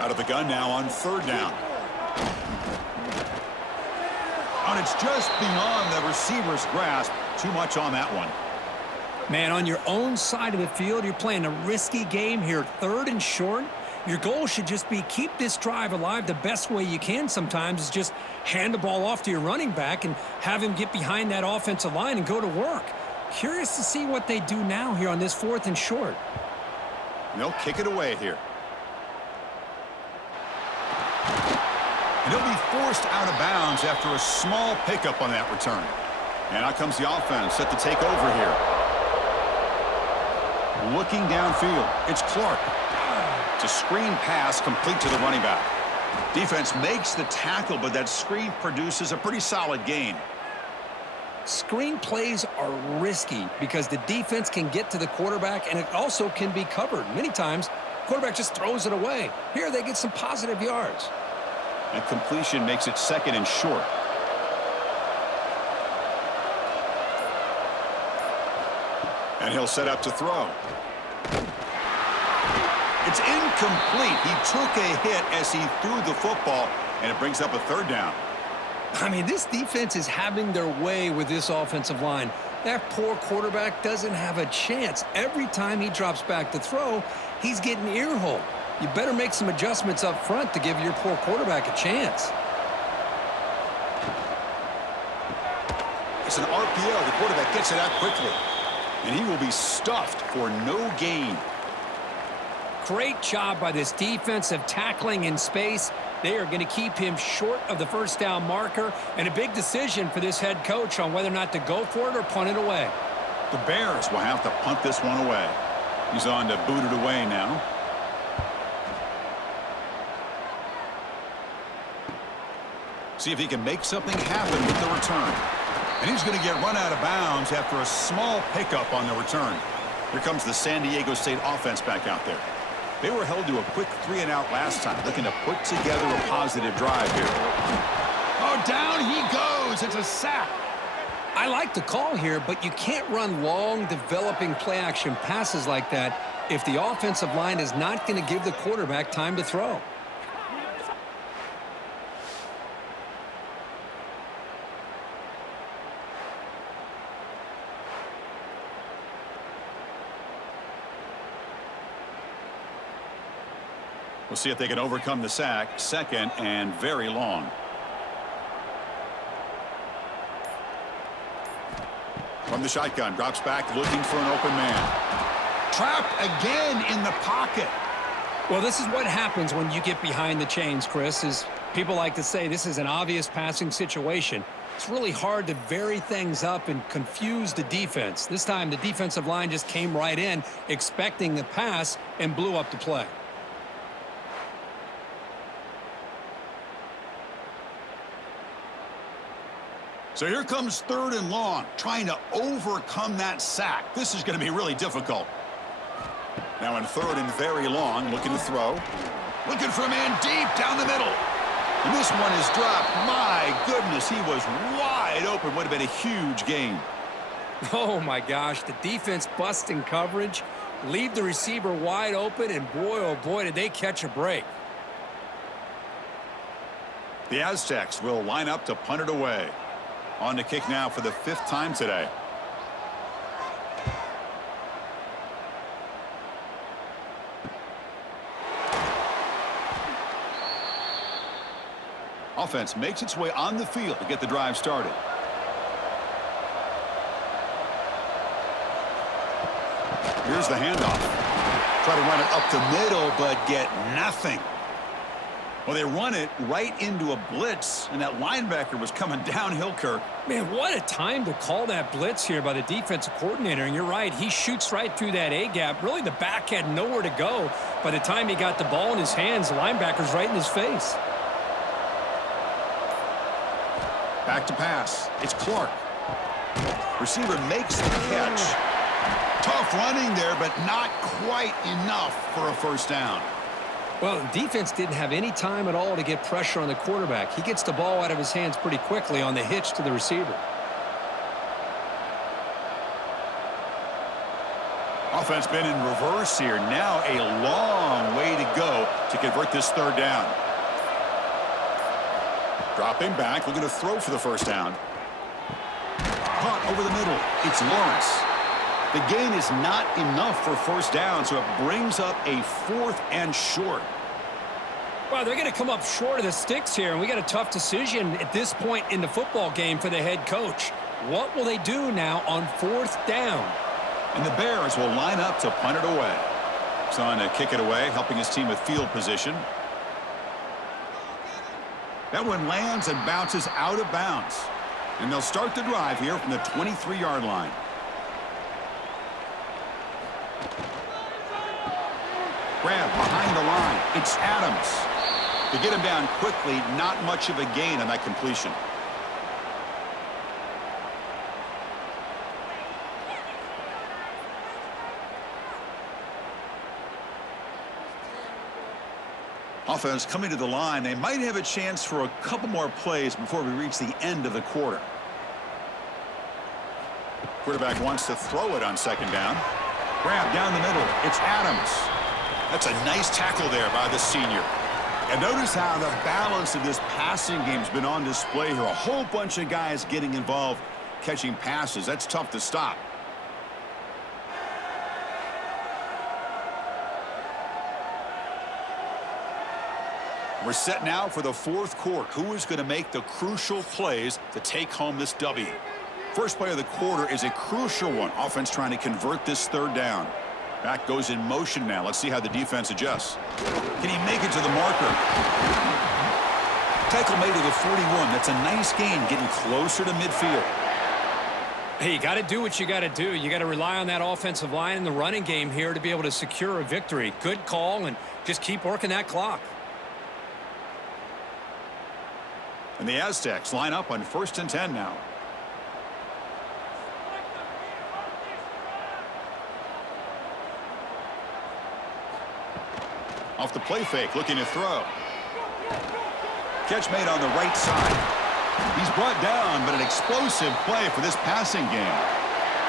Out of the gun now on third down. And it's just beyond the receiver's grasp. Too much on that one. Man, on your own side of the field, you're playing a risky game here. Third and short. Your goal should just be keep this drive alive the best way you can sometimes is just hand the ball off to your running back and have him get behind that offensive line and go to work. Curious to see what they do now here on this fourth and short. They'll kick it away here. And he'll be forced out of bounds after a small pickup on that return. And out comes the offense set to take over here. Looking downfield, it's Clark. It's a screen pass complete to the running back. Defense makes the tackle, but that screen produces a pretty solid gain. Screen plays are risky because the defense can get to the quarterback and it also can be covered. Many times, quarterback just throws it away. Here they get some positive yards. That completion makes it 2nd and short. And he'll set up to throw. It's incomplete. He took a hit as he threw the football, and it brings up a 3rd down. I mean, this defense is having their way with this offensive line. That poor quarterback doesn't have a chance. Every time he drops back to throw, he's getting ear-holed. You better make some adjustments up front to give your poor quarterback a chance. It's an RPO. The quarterback gets it out quickly. And he will be stuffed for no gain. Great job by this defensive tackling in space. They are going to keep him short of the 1st down marker, and a big decision for this head coach on whether or not to go for it or punt it away. The Bears will have to punt this one away. He's on to boot it away now. See if he can make something happen with the return. And he's going to get run out of bounds after a small pickup on the return. Here comes the San Diego State offense back out there. They were held to a quick 3-and-out last time, looking to put together a positive drive here. Oh, down he goes. It's a sack. I like the call here, but you can't run long, developing play-action passes like that if the offensive line is not going to give the quarterback time to throw. We'll see if they can overcome the sack. 2nd and very long. From the shotgun, drops back looking for an open man. Trapped again in the pocket. Well, this is what happens when you get behind the chains, Chris. Is people like to say this is an obvious passing situation. It's really hard to vary things up and confuse the defense. This time the defensive line just came right in expecting the pass and blew up the play. So here comes 3rd and long, trying to overcome that sack. This is going to be really difficult. Now in 3rd and very long, looking to throw. Looking for a man deep down the middle. And this one is dropped. My goodness, he was wide open. Would have been a huge gain. Oh, my gosh. The defense busting coverage. Leave the receiver wide open, and boy, oh boy, did they catch a break. The Aztecs will line up to punt it away. On to kick now for the 5th time today. Offense makes its way on the field to get the drive started. Here's the handoff. Try to run it up the middle, but get nothing. Well, they run it right into a blitz, and that linebacker was coming downhill, Kirk. Man, what a time to call that blitz here by the defensive coordinator. And you're right, he shoots right through that A-gap. Really, the back had nowhere to go. By the time he got the ball in his hands, the linebacker's right in his face. Back to pass. It's Clark. Receiver makes the catch. Tough running there, but not quite enough for a 1st down. Well, the defense didn't have any time at all to get pressure on the quarterback. He gets the ball out of his hands pretty quickly on the hitch to the receiver. Offense been in reverse here. Now a long way to go to convert this 3rd down. Dropping back, looking to throw for the 1st down. Caught over the middle. It's Lawrence. The gain is not enough for 1st down, so it brings up a 4th and short. Well, they're going to come up short of the sticks here, and we got a tough decision at this point in the football game for the head coach. What will they do now on 4th down? And the Bears will line up to punt it away. He's on to kick it away, helping his team with field position. That one lands and bounces out of bounds. And they'll start the drive here from the 23-yard line. Grab behind the line. It's Adams. To get him down quickly, not much of a gain on that completion. Offense coming to the line. They might have a chance for a couple more plays before we reach the end of the quarter. Quarterback wants to throw it on second down. Grab down the middle. It's Adams. That's a nice tackle there by the senior. And notice how the balance of this passing game has been on display here. A whole bunch of guys getting involved catching passes. That's tough to stop. We're set now for the fourth quarter. Who is going to make the crucial plays to take home this W? First play of the quarter is a crucial one. Offense trying to convert this third down. Back goes in motion now. Let's see how the defense adjusts. Can he make it to the marker? Tackle made to the 41. That's a nice gain, getting closer to midfield. Hey, you got to do what you got to do. You got to rely on that offensive line in the running game here to be able to secure a victory. Good call, and just keep working that clock. And the Aztecs line up on 1st and 10 now. Off the play fake, looking to throw. Catch made on the right side. He's brought down, but an explosive play for this passing game.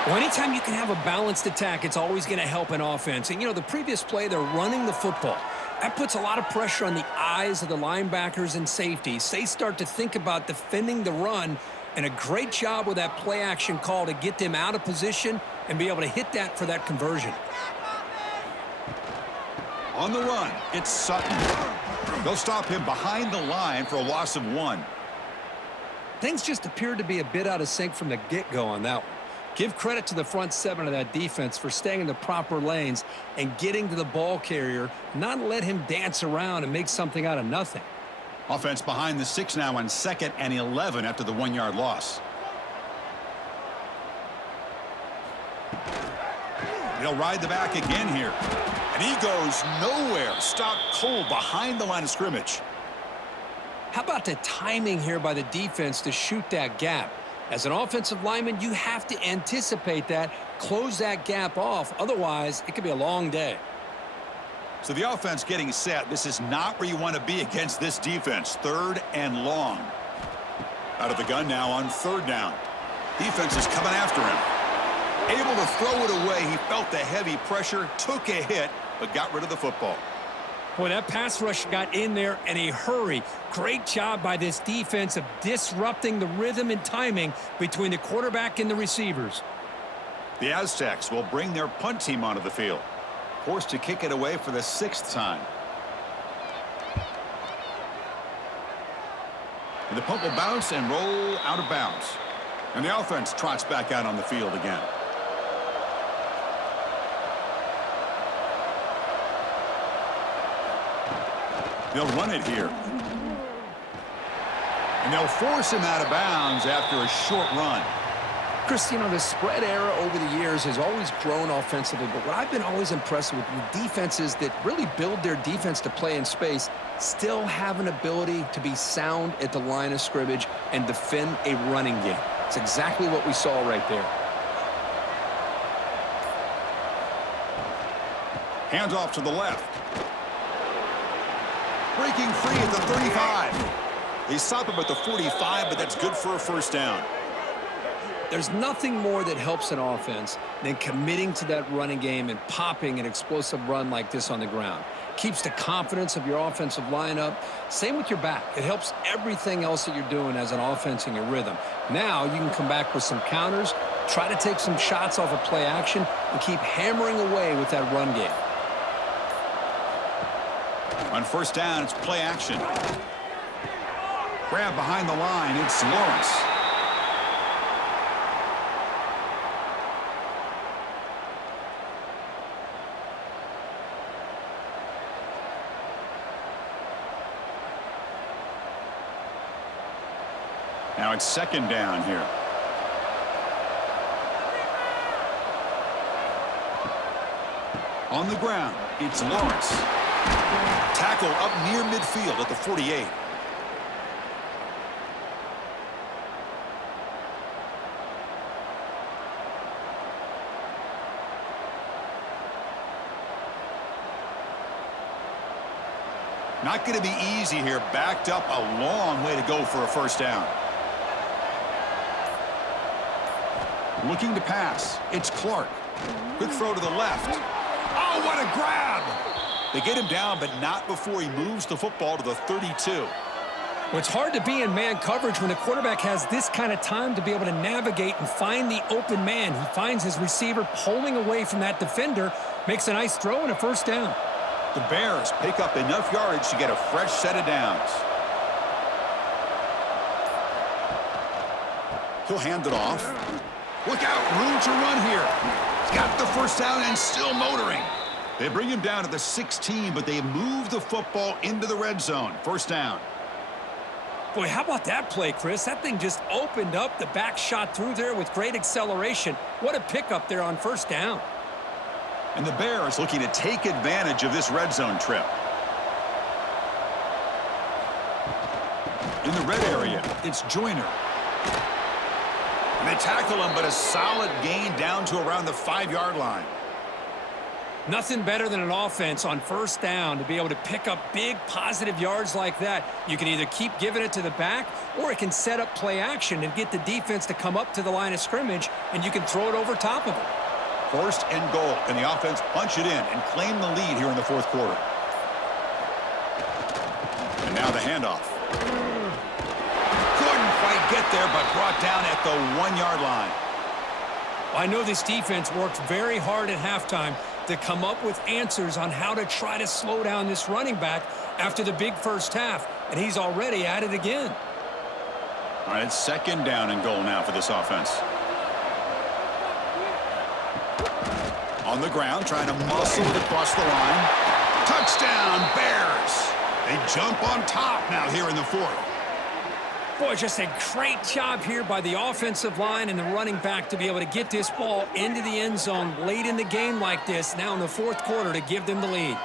Well, anytime you can have a balanced attack, it's always going to help an offense. And, you know, the previous play, they're running the football. That puts a lot of pressure on the eyes of the linebackers and safeties. They start to think about defending the run, and a great job with that play action call to get them out of position and be able to hit that for that conversion. On the run, it's Sutton. They'll stop him behind the line for a loss of 1. Things just appeared to be a bit out of sync from the get-go on that one. Give credit to the front 7 of that defense for staying in the proper lanes and getting to the ball carrier, not let him dance around and make something out of nothing. Offense behind the 6 now on 2nd and 11 after the 1-yard loss. They'll ride the back again here. And he goes nowhere. Stopped cold behind the line of scrimmage. How about the timing here by the defense to shoot that gap? As an offensive lineman, you have to anticipate that, close that gap off. Otherwise, it could be a long day. So the offense getting set. This is not where you want to be against this defense. 3rd and long. Out of the gun now on 3rd down. Defense is coming after him. Able to throw it away. He felt the heavy pressure, took a hit, but got rid of the football. Boy, that pass rush got in there in a hurry. Great job by this defense of disrupting the rhythm and timing between the quarterback and the receivers. The Aztecs will bring their punt team onto the field. Forced to kick it away for the 6th time. And the punt will bounce and roll out of bounds. And the offense trots back out on the field again. They'll run it here. And they'll force him out of bounds after a short run. Chris, you know, the spread era over the years has always grown offensively, but what I've been always impressed with defenses that really build their defense to play in space still have an ability to be sound at the line of scrimmage and defend a running game. It's exactly what we saw right there. Hands off to the left. Breaking free at the 35. They stop him at the 45, but that's good for a 1st down. There's nothing more that helps an offense than committing to that running game and popping an explosive run like this on the ground. Keeps the confidence of your offensive lineup. Same with your back. It helps everything else that you're doing as an offense in your rhythm. Now you can come back with some counters, try to take some shots off of play action, and keep hammering away with that run game. On 1st down, it's play action. Grab behind the line. It's Lawrence. Now it's 2nd down here. On the ground, it's Lawrence. Tackle up near midfield at the 48. Not going to be easy here. Backed up a long way to go for a first down. Looking to pass. It's Clark. Quick throw to the left. Oh, what a grab! They get him down, but not before he moves the football to the 32. Well, it's hard to be in man coverage when the quarterback has this kind of time to be able to navigate and find the open man. He finds his receiver pulling away from that defender, makes a nice throw and a first down. The Bears pick up enough yardage to get a fresh set of downs. He'll hand it off. Look out, room to run here. He's got the first down and still motoring. They bring him down to the 16, but they move the football into the red zone. First down. Boy, how about that play, Chris? That thing just opened up. The back shot through there with great acceleration. What a pickup there on first down. And the Bears looking to take advantage of this red zone trip. In the red area, it's Joyner. And they tackle him, but a solid gain down to around the 5-yard line. Nothing better than an offense on first down to be able to pick up big positive yards like that. You can either keep giving it to the back, or it can set up play action and get the defense to come up to the line of scrimmage, and you can throw it over top of it. First and goal, and the offense punch it in and claim the lead here in the fourth quarter. And now the handoff. Couldn't quite get there, but brought down at the 1-yard line. I know this defense worked very hard at halftime to come up with answers on how to try to slow down this running back after the big first half, and he's already at it again. All right, it's second down and goal now for this offense. On the ground, trying to muscle it across the line. Touchdown, Bears! They jump on top now here in the fourth. Boy, just a great job here by the offensive line and the running back to be able to get this ball into the end zone late in the game like this, now in the fourth quarter, to give them the lead.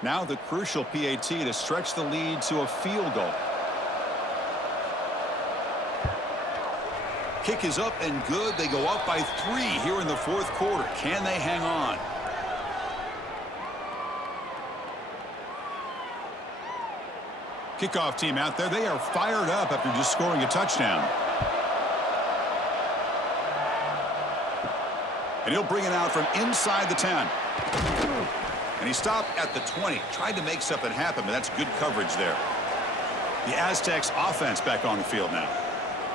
Now the crucial PAT to stretch the lead to a field goal. Kick is up and good. They go up by 3 here in the fourth quarter. Can they hang on? Kickoff team out there. They are fired up after just scoring a touchdown. And he'll bring it out from inside the 10. And he stopped at the 20. Tried to make something happen, but that's good coverage there. The Aztecs offense back on the field now.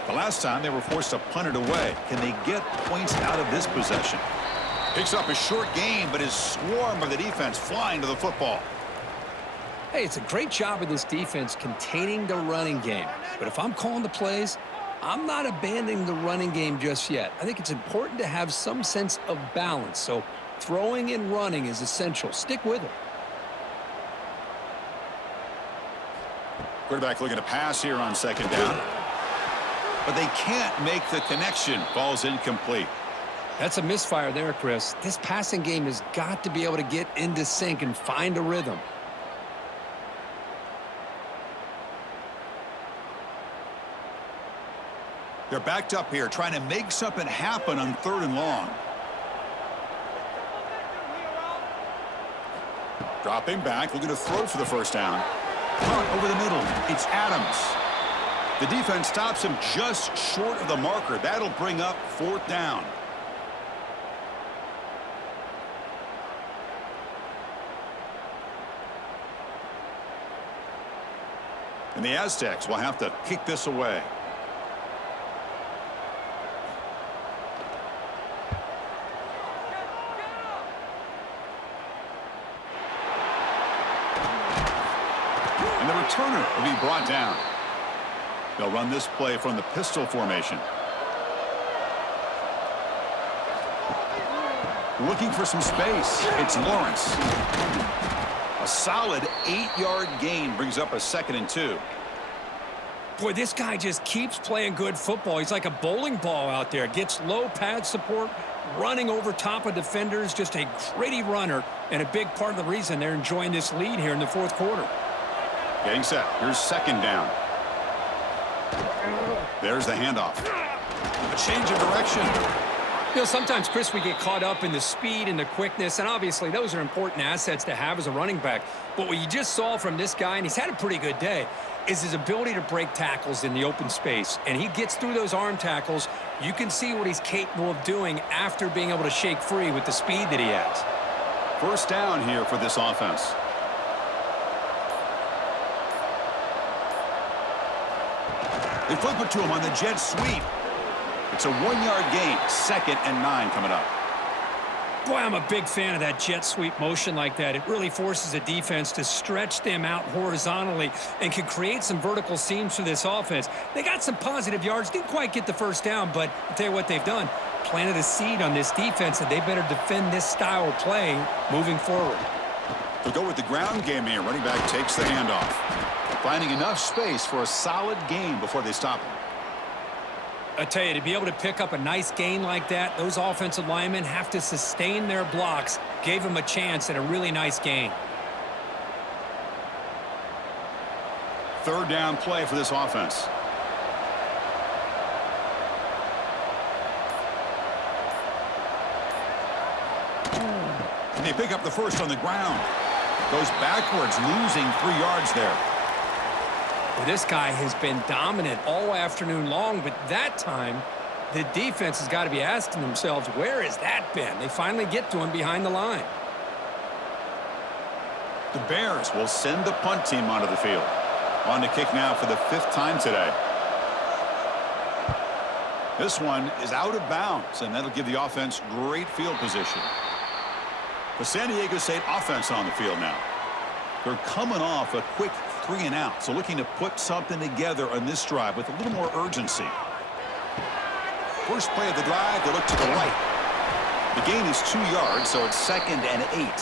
The last time they were forced to punt it away. Can they get points out of this possession? Picks up a short gain, but his swarm of the defense flying to the football. Hey, it's a great job of this defense containing the running game. But if I'm calling the plays, I'm not abandoning the running game just yet. I think it's important to have some sense of balance. So throwing and running is essential. Stick with it. Quarterback looking to pass here on second down. But they can't make the connection. Ball's incomplete. That's a misfire there, Chris. This passing game has got to be able to get into sync and find a rhythm. They're backed up here trying to make something happen on 3rd and long. Dropping back, looking to throw for the first down. Caught over the middle. It's Adams. The defense stops him just short of the marker. That'll bring up 4th down. And the Aztecs will have to kick this away. And the returner will be brought down. They'll run this play from the pistol formation. Looking for some space. It's Lawrence. A solid 8-yard gain brings up a 2nd and 2. Boy, this guy just keeps playing good football. He's like a bowling ball out there. Gets low pad support, running over top of defenders. Just a gritty runner, and a big part of the reason they're enjoying this lead here in the fourth quarter. Getting set. Here's second down. There's the handoff. A change of direction. You know, sometimes, Chris, we get caught up in the speed and the quickness, and obviously those are important assets to have as a running back. But what you just saw from this guy, and he's had a pretty good day, is his ability to break tackles in the open space. And he gets through those arm tackles. You can see what he's capable of doing after being able to shake free with the speed that he has. First down here for this offense. They flip it to him on the jet sweep. It's a 1-yard gain. 2nd and 9 coming up. Boy, I'm a big fan of that jet sweep motion like that. It really forces a defense to stretch them out horizontally and can create some vertical seams for this offense. They got some positive yards. Didn't quite get the first down, but I'll tell you what they've done. Planted a seed on this defense, and they better defend this style of play moving forward. They'll go with the ground game here. Running back takes the handoff. Finding enough space for a solid gain before they stop him. I tell you, to be able to pick up a nice gain like that, those offensive linemen have to sustain their blocks. Gave him a chance at a really nice gain. Third down play for this offense. And they pick up the first on the ground. Goes backwards, losing 3 yards there. Well, this guy has been dominant all afternoon long, but that time, the defense has got to be asking themselves, where has that been? They finally get to him behind the line. The Bears will send the punt team onto the field. On to kick now for the 5th time today. This one is out of bounds, and that'll give the offense great field position. The San Diego State offense on the field now. They're coming off a quick 3-and-out, so looking to put something together on this drive with a little more urgency. First play of the drive, they look to the right. The gain is 2 yards, so it's 2nd and 8.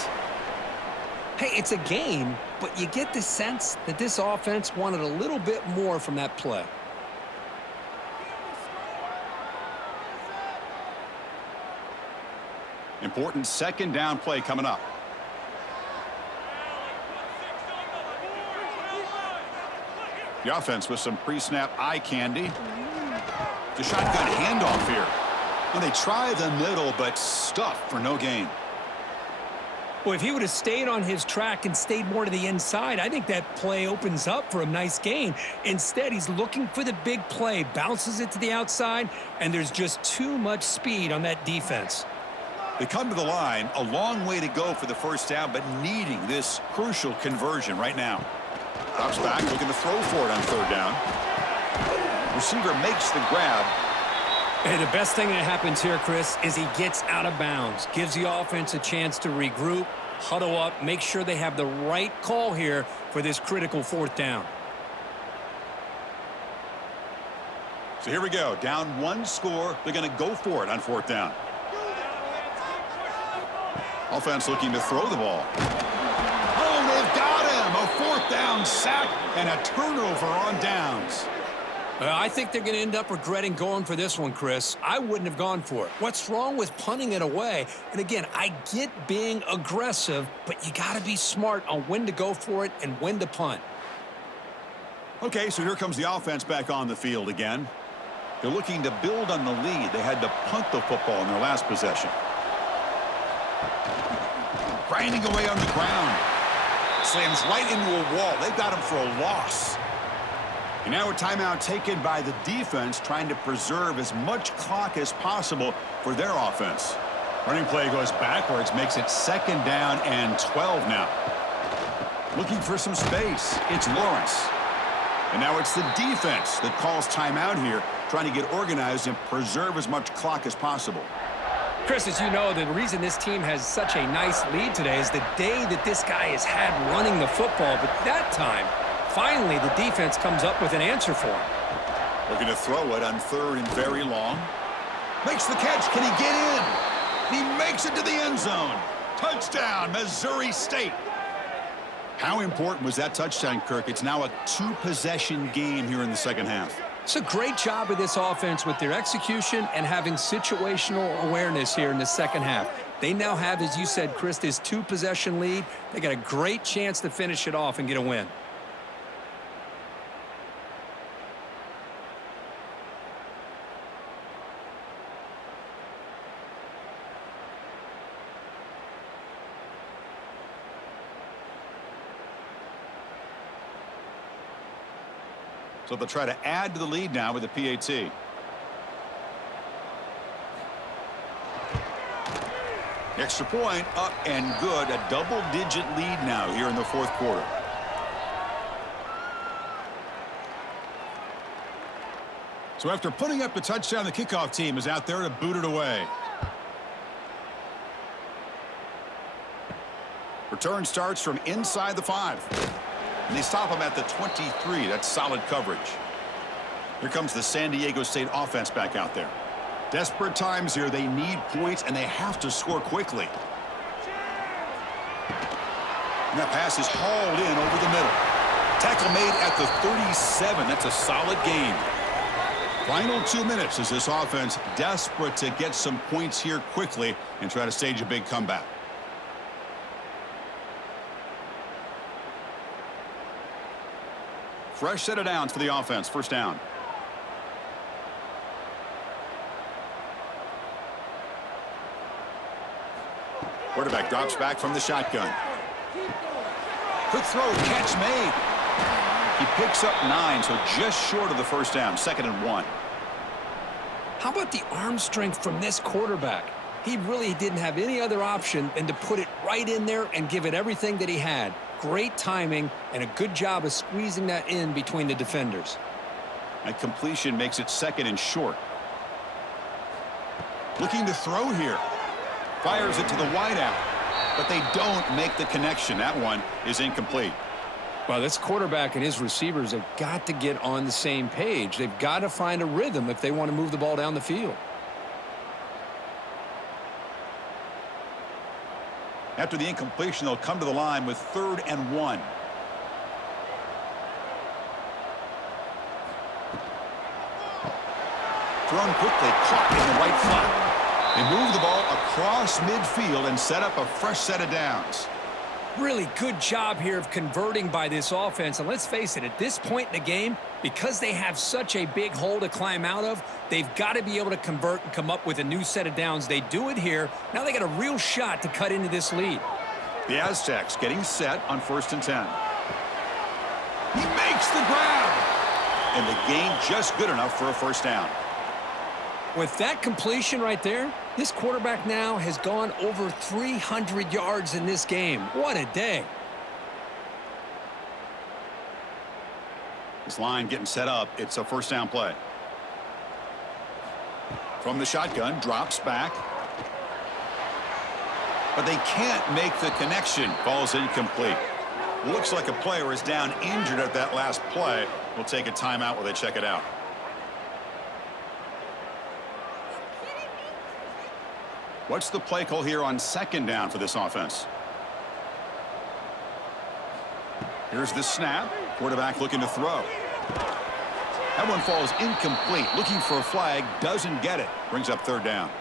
Hey, it's a gain, but you get the sense that this offense wanted a little bit more from that play. Important 2nd down play coming up. The offense with some pre-snap eye candy. The shotgun handoff here. And they try the middle, but stuffed for no gain. Well, if he would have stayed on his track and stayed more to the inside, I think that play opens up for a nice gain. Instead, he's looking for the big play, bounces it to the outside, and there's just too much speed on that defense. They come to the line, a long way to go for the first down, but needing this crucial conversion right now. Drops back, looking to throw for it on 3rd down. Receiver makes the grab. And the best thing that happens here, Chris, is he gets out of bounds, gives the offense a chance to regroup, huddle up, make sure they have the right call here for this critical 4th down. So here we go, down 1 score. They're going to go for it on 4th down. Offense looking to throw the ball. Oh, they've got him! A 4th down sack and a turnover on downs. I think they're going to end up regretting going for this one, Chris. I wouldn't have gone for it. What's wrong with punting it away? And again, I get being aggressive, but you got to be smart on when to go for it and when to punt. Okay, so here comes the offense back on the field again. They're looking to build on the lead. They had to punt the football in their last possession. Grinding away on the ground. Slams right into a wall. They've got him for a loss. And now a timeout taken by the defense, trying to preserve as much clock as possible for their offense. Running play goes backwards, makes it 2nd down and 12 now. Looking for some space. It's Lawrence. And now it's the defense that calls timeout here, trying to get organized and preserve as much clock as possible. Chris, as you know, the reason this team has such a nice lead today is the day that this guy has had running the football. But that time, finally, the defense comes up with an answer for him. Looking to throw it on 3rd and very long. Makes the catch. Can he get in? He makes it to the end zone. Touchdown, Missouri State. How important was that touchdown, Kirk? It's now a two-possession game here in the second half. It's a great job of this offense with their execution and having situational awareness here in the second half. They now have, as you said, Chris, this two-possession lead. They got a great chance to finish it off and get a win. So they'll try to add to the lead now with the PAT. Extra point up and good. A double-digit lead now here in the fourth quarter. So after putting up the touchdown, the kickoff team is out there to boot it away. Return starts from inside the 5. And they stop him at the 23. That's solid coverage. Here comes the San Diego State offense back out there. Desperate times here. They need points, and they have to score quickly. And that pass is hauled in over the middle. Tackle made at the 37. That's a solid gain. Final 2 minutes as this offense desperate to get some points here quickly and try to stage a big comeback. Fresh set of downs for the offense. First down. Quarterback drops back from the shotgun. Quick throw, catch made. He picks up 9, so just short of the first down. 2nd and 1. How about the arm strength from this quarterback? He really didn't have any other option than to put it right in there and give it everything that he had. Great timing and a good job of squeezing that in between the defenders. That completion makes it 2nd and short. Looking to throw here. Fires it to the wideout, but they don't make the connection. That one is incomplete. Well, this quarterback and his receivers have got to get on the same page. They've got to find a rhythm if they want to move the ball down the field. After the incompletion, they'll come to the line with 3rd and 1. Thrown quickly, caught in the right flat. They move the ball across midfield and set up a fresh set of downs. Really good job here of converting by this offense. And let's face it, at this point in the game, because they have such a big hole to climb out of, they've got to be able to convert and come up with a new set of downs. They do it here. Now they got a real shot to cut into this lead. The Aztecs getting set on 1st and 10. He makes the grab. And the gain just good enough for a first down. With that completion right there, this quarterback now has gone over 300 yards in this game. What a day. This line getting set up. It's a first down play. From the shotgun, drops back. But they can't make the connection. Ball's incomplete. Looks like a player is down injured at that last play. We'll take a timeout while they check it out. What's the play call here on 2nd down for this offense? Here's the snap. Quarterback looking to throw. That one falls incomplete. Looking for a flag. Doesn't get it. Brings up 3rd down.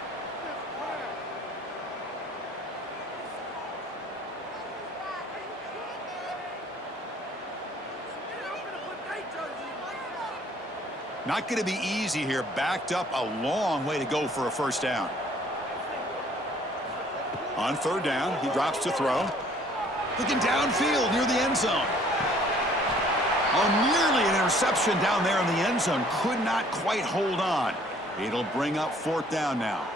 Not going to be easy here. Backed up a long way to go for a first down. On 3rd down, he drops to throw. Looking downfield near the end zone. Oh, nearly an interception down there in the end zone. Could not quite hold on. It'll bring up 4th down now.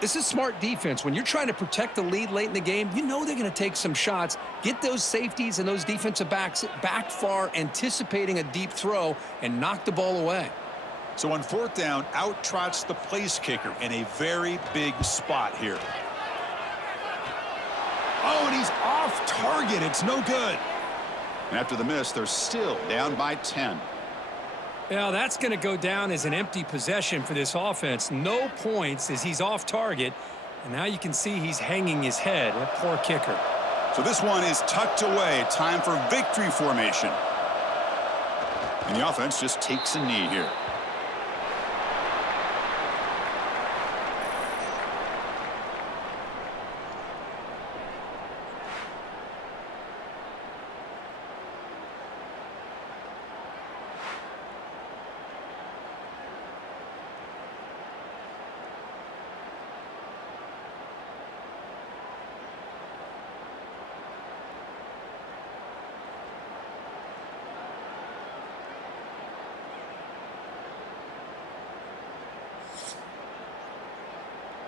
This is smart defense. When you're trying to protect the lead late in the game, you know they're going to take some shots, get those safeties and those defensive backs back far, anticipating a deep throw, and knock the ball away. So on 4th down, out trots the place kicker in a very big spot here. Oh, and he's off target. It's no good. And after the miss, they're still down by 10. Well, that's going to go down as an empty possession for this offense. No points as he's off target. And now you can see he's hanging his head. A poor kicker. So this one is tucked away. Time for victory formation. And the offense just takes a knee here.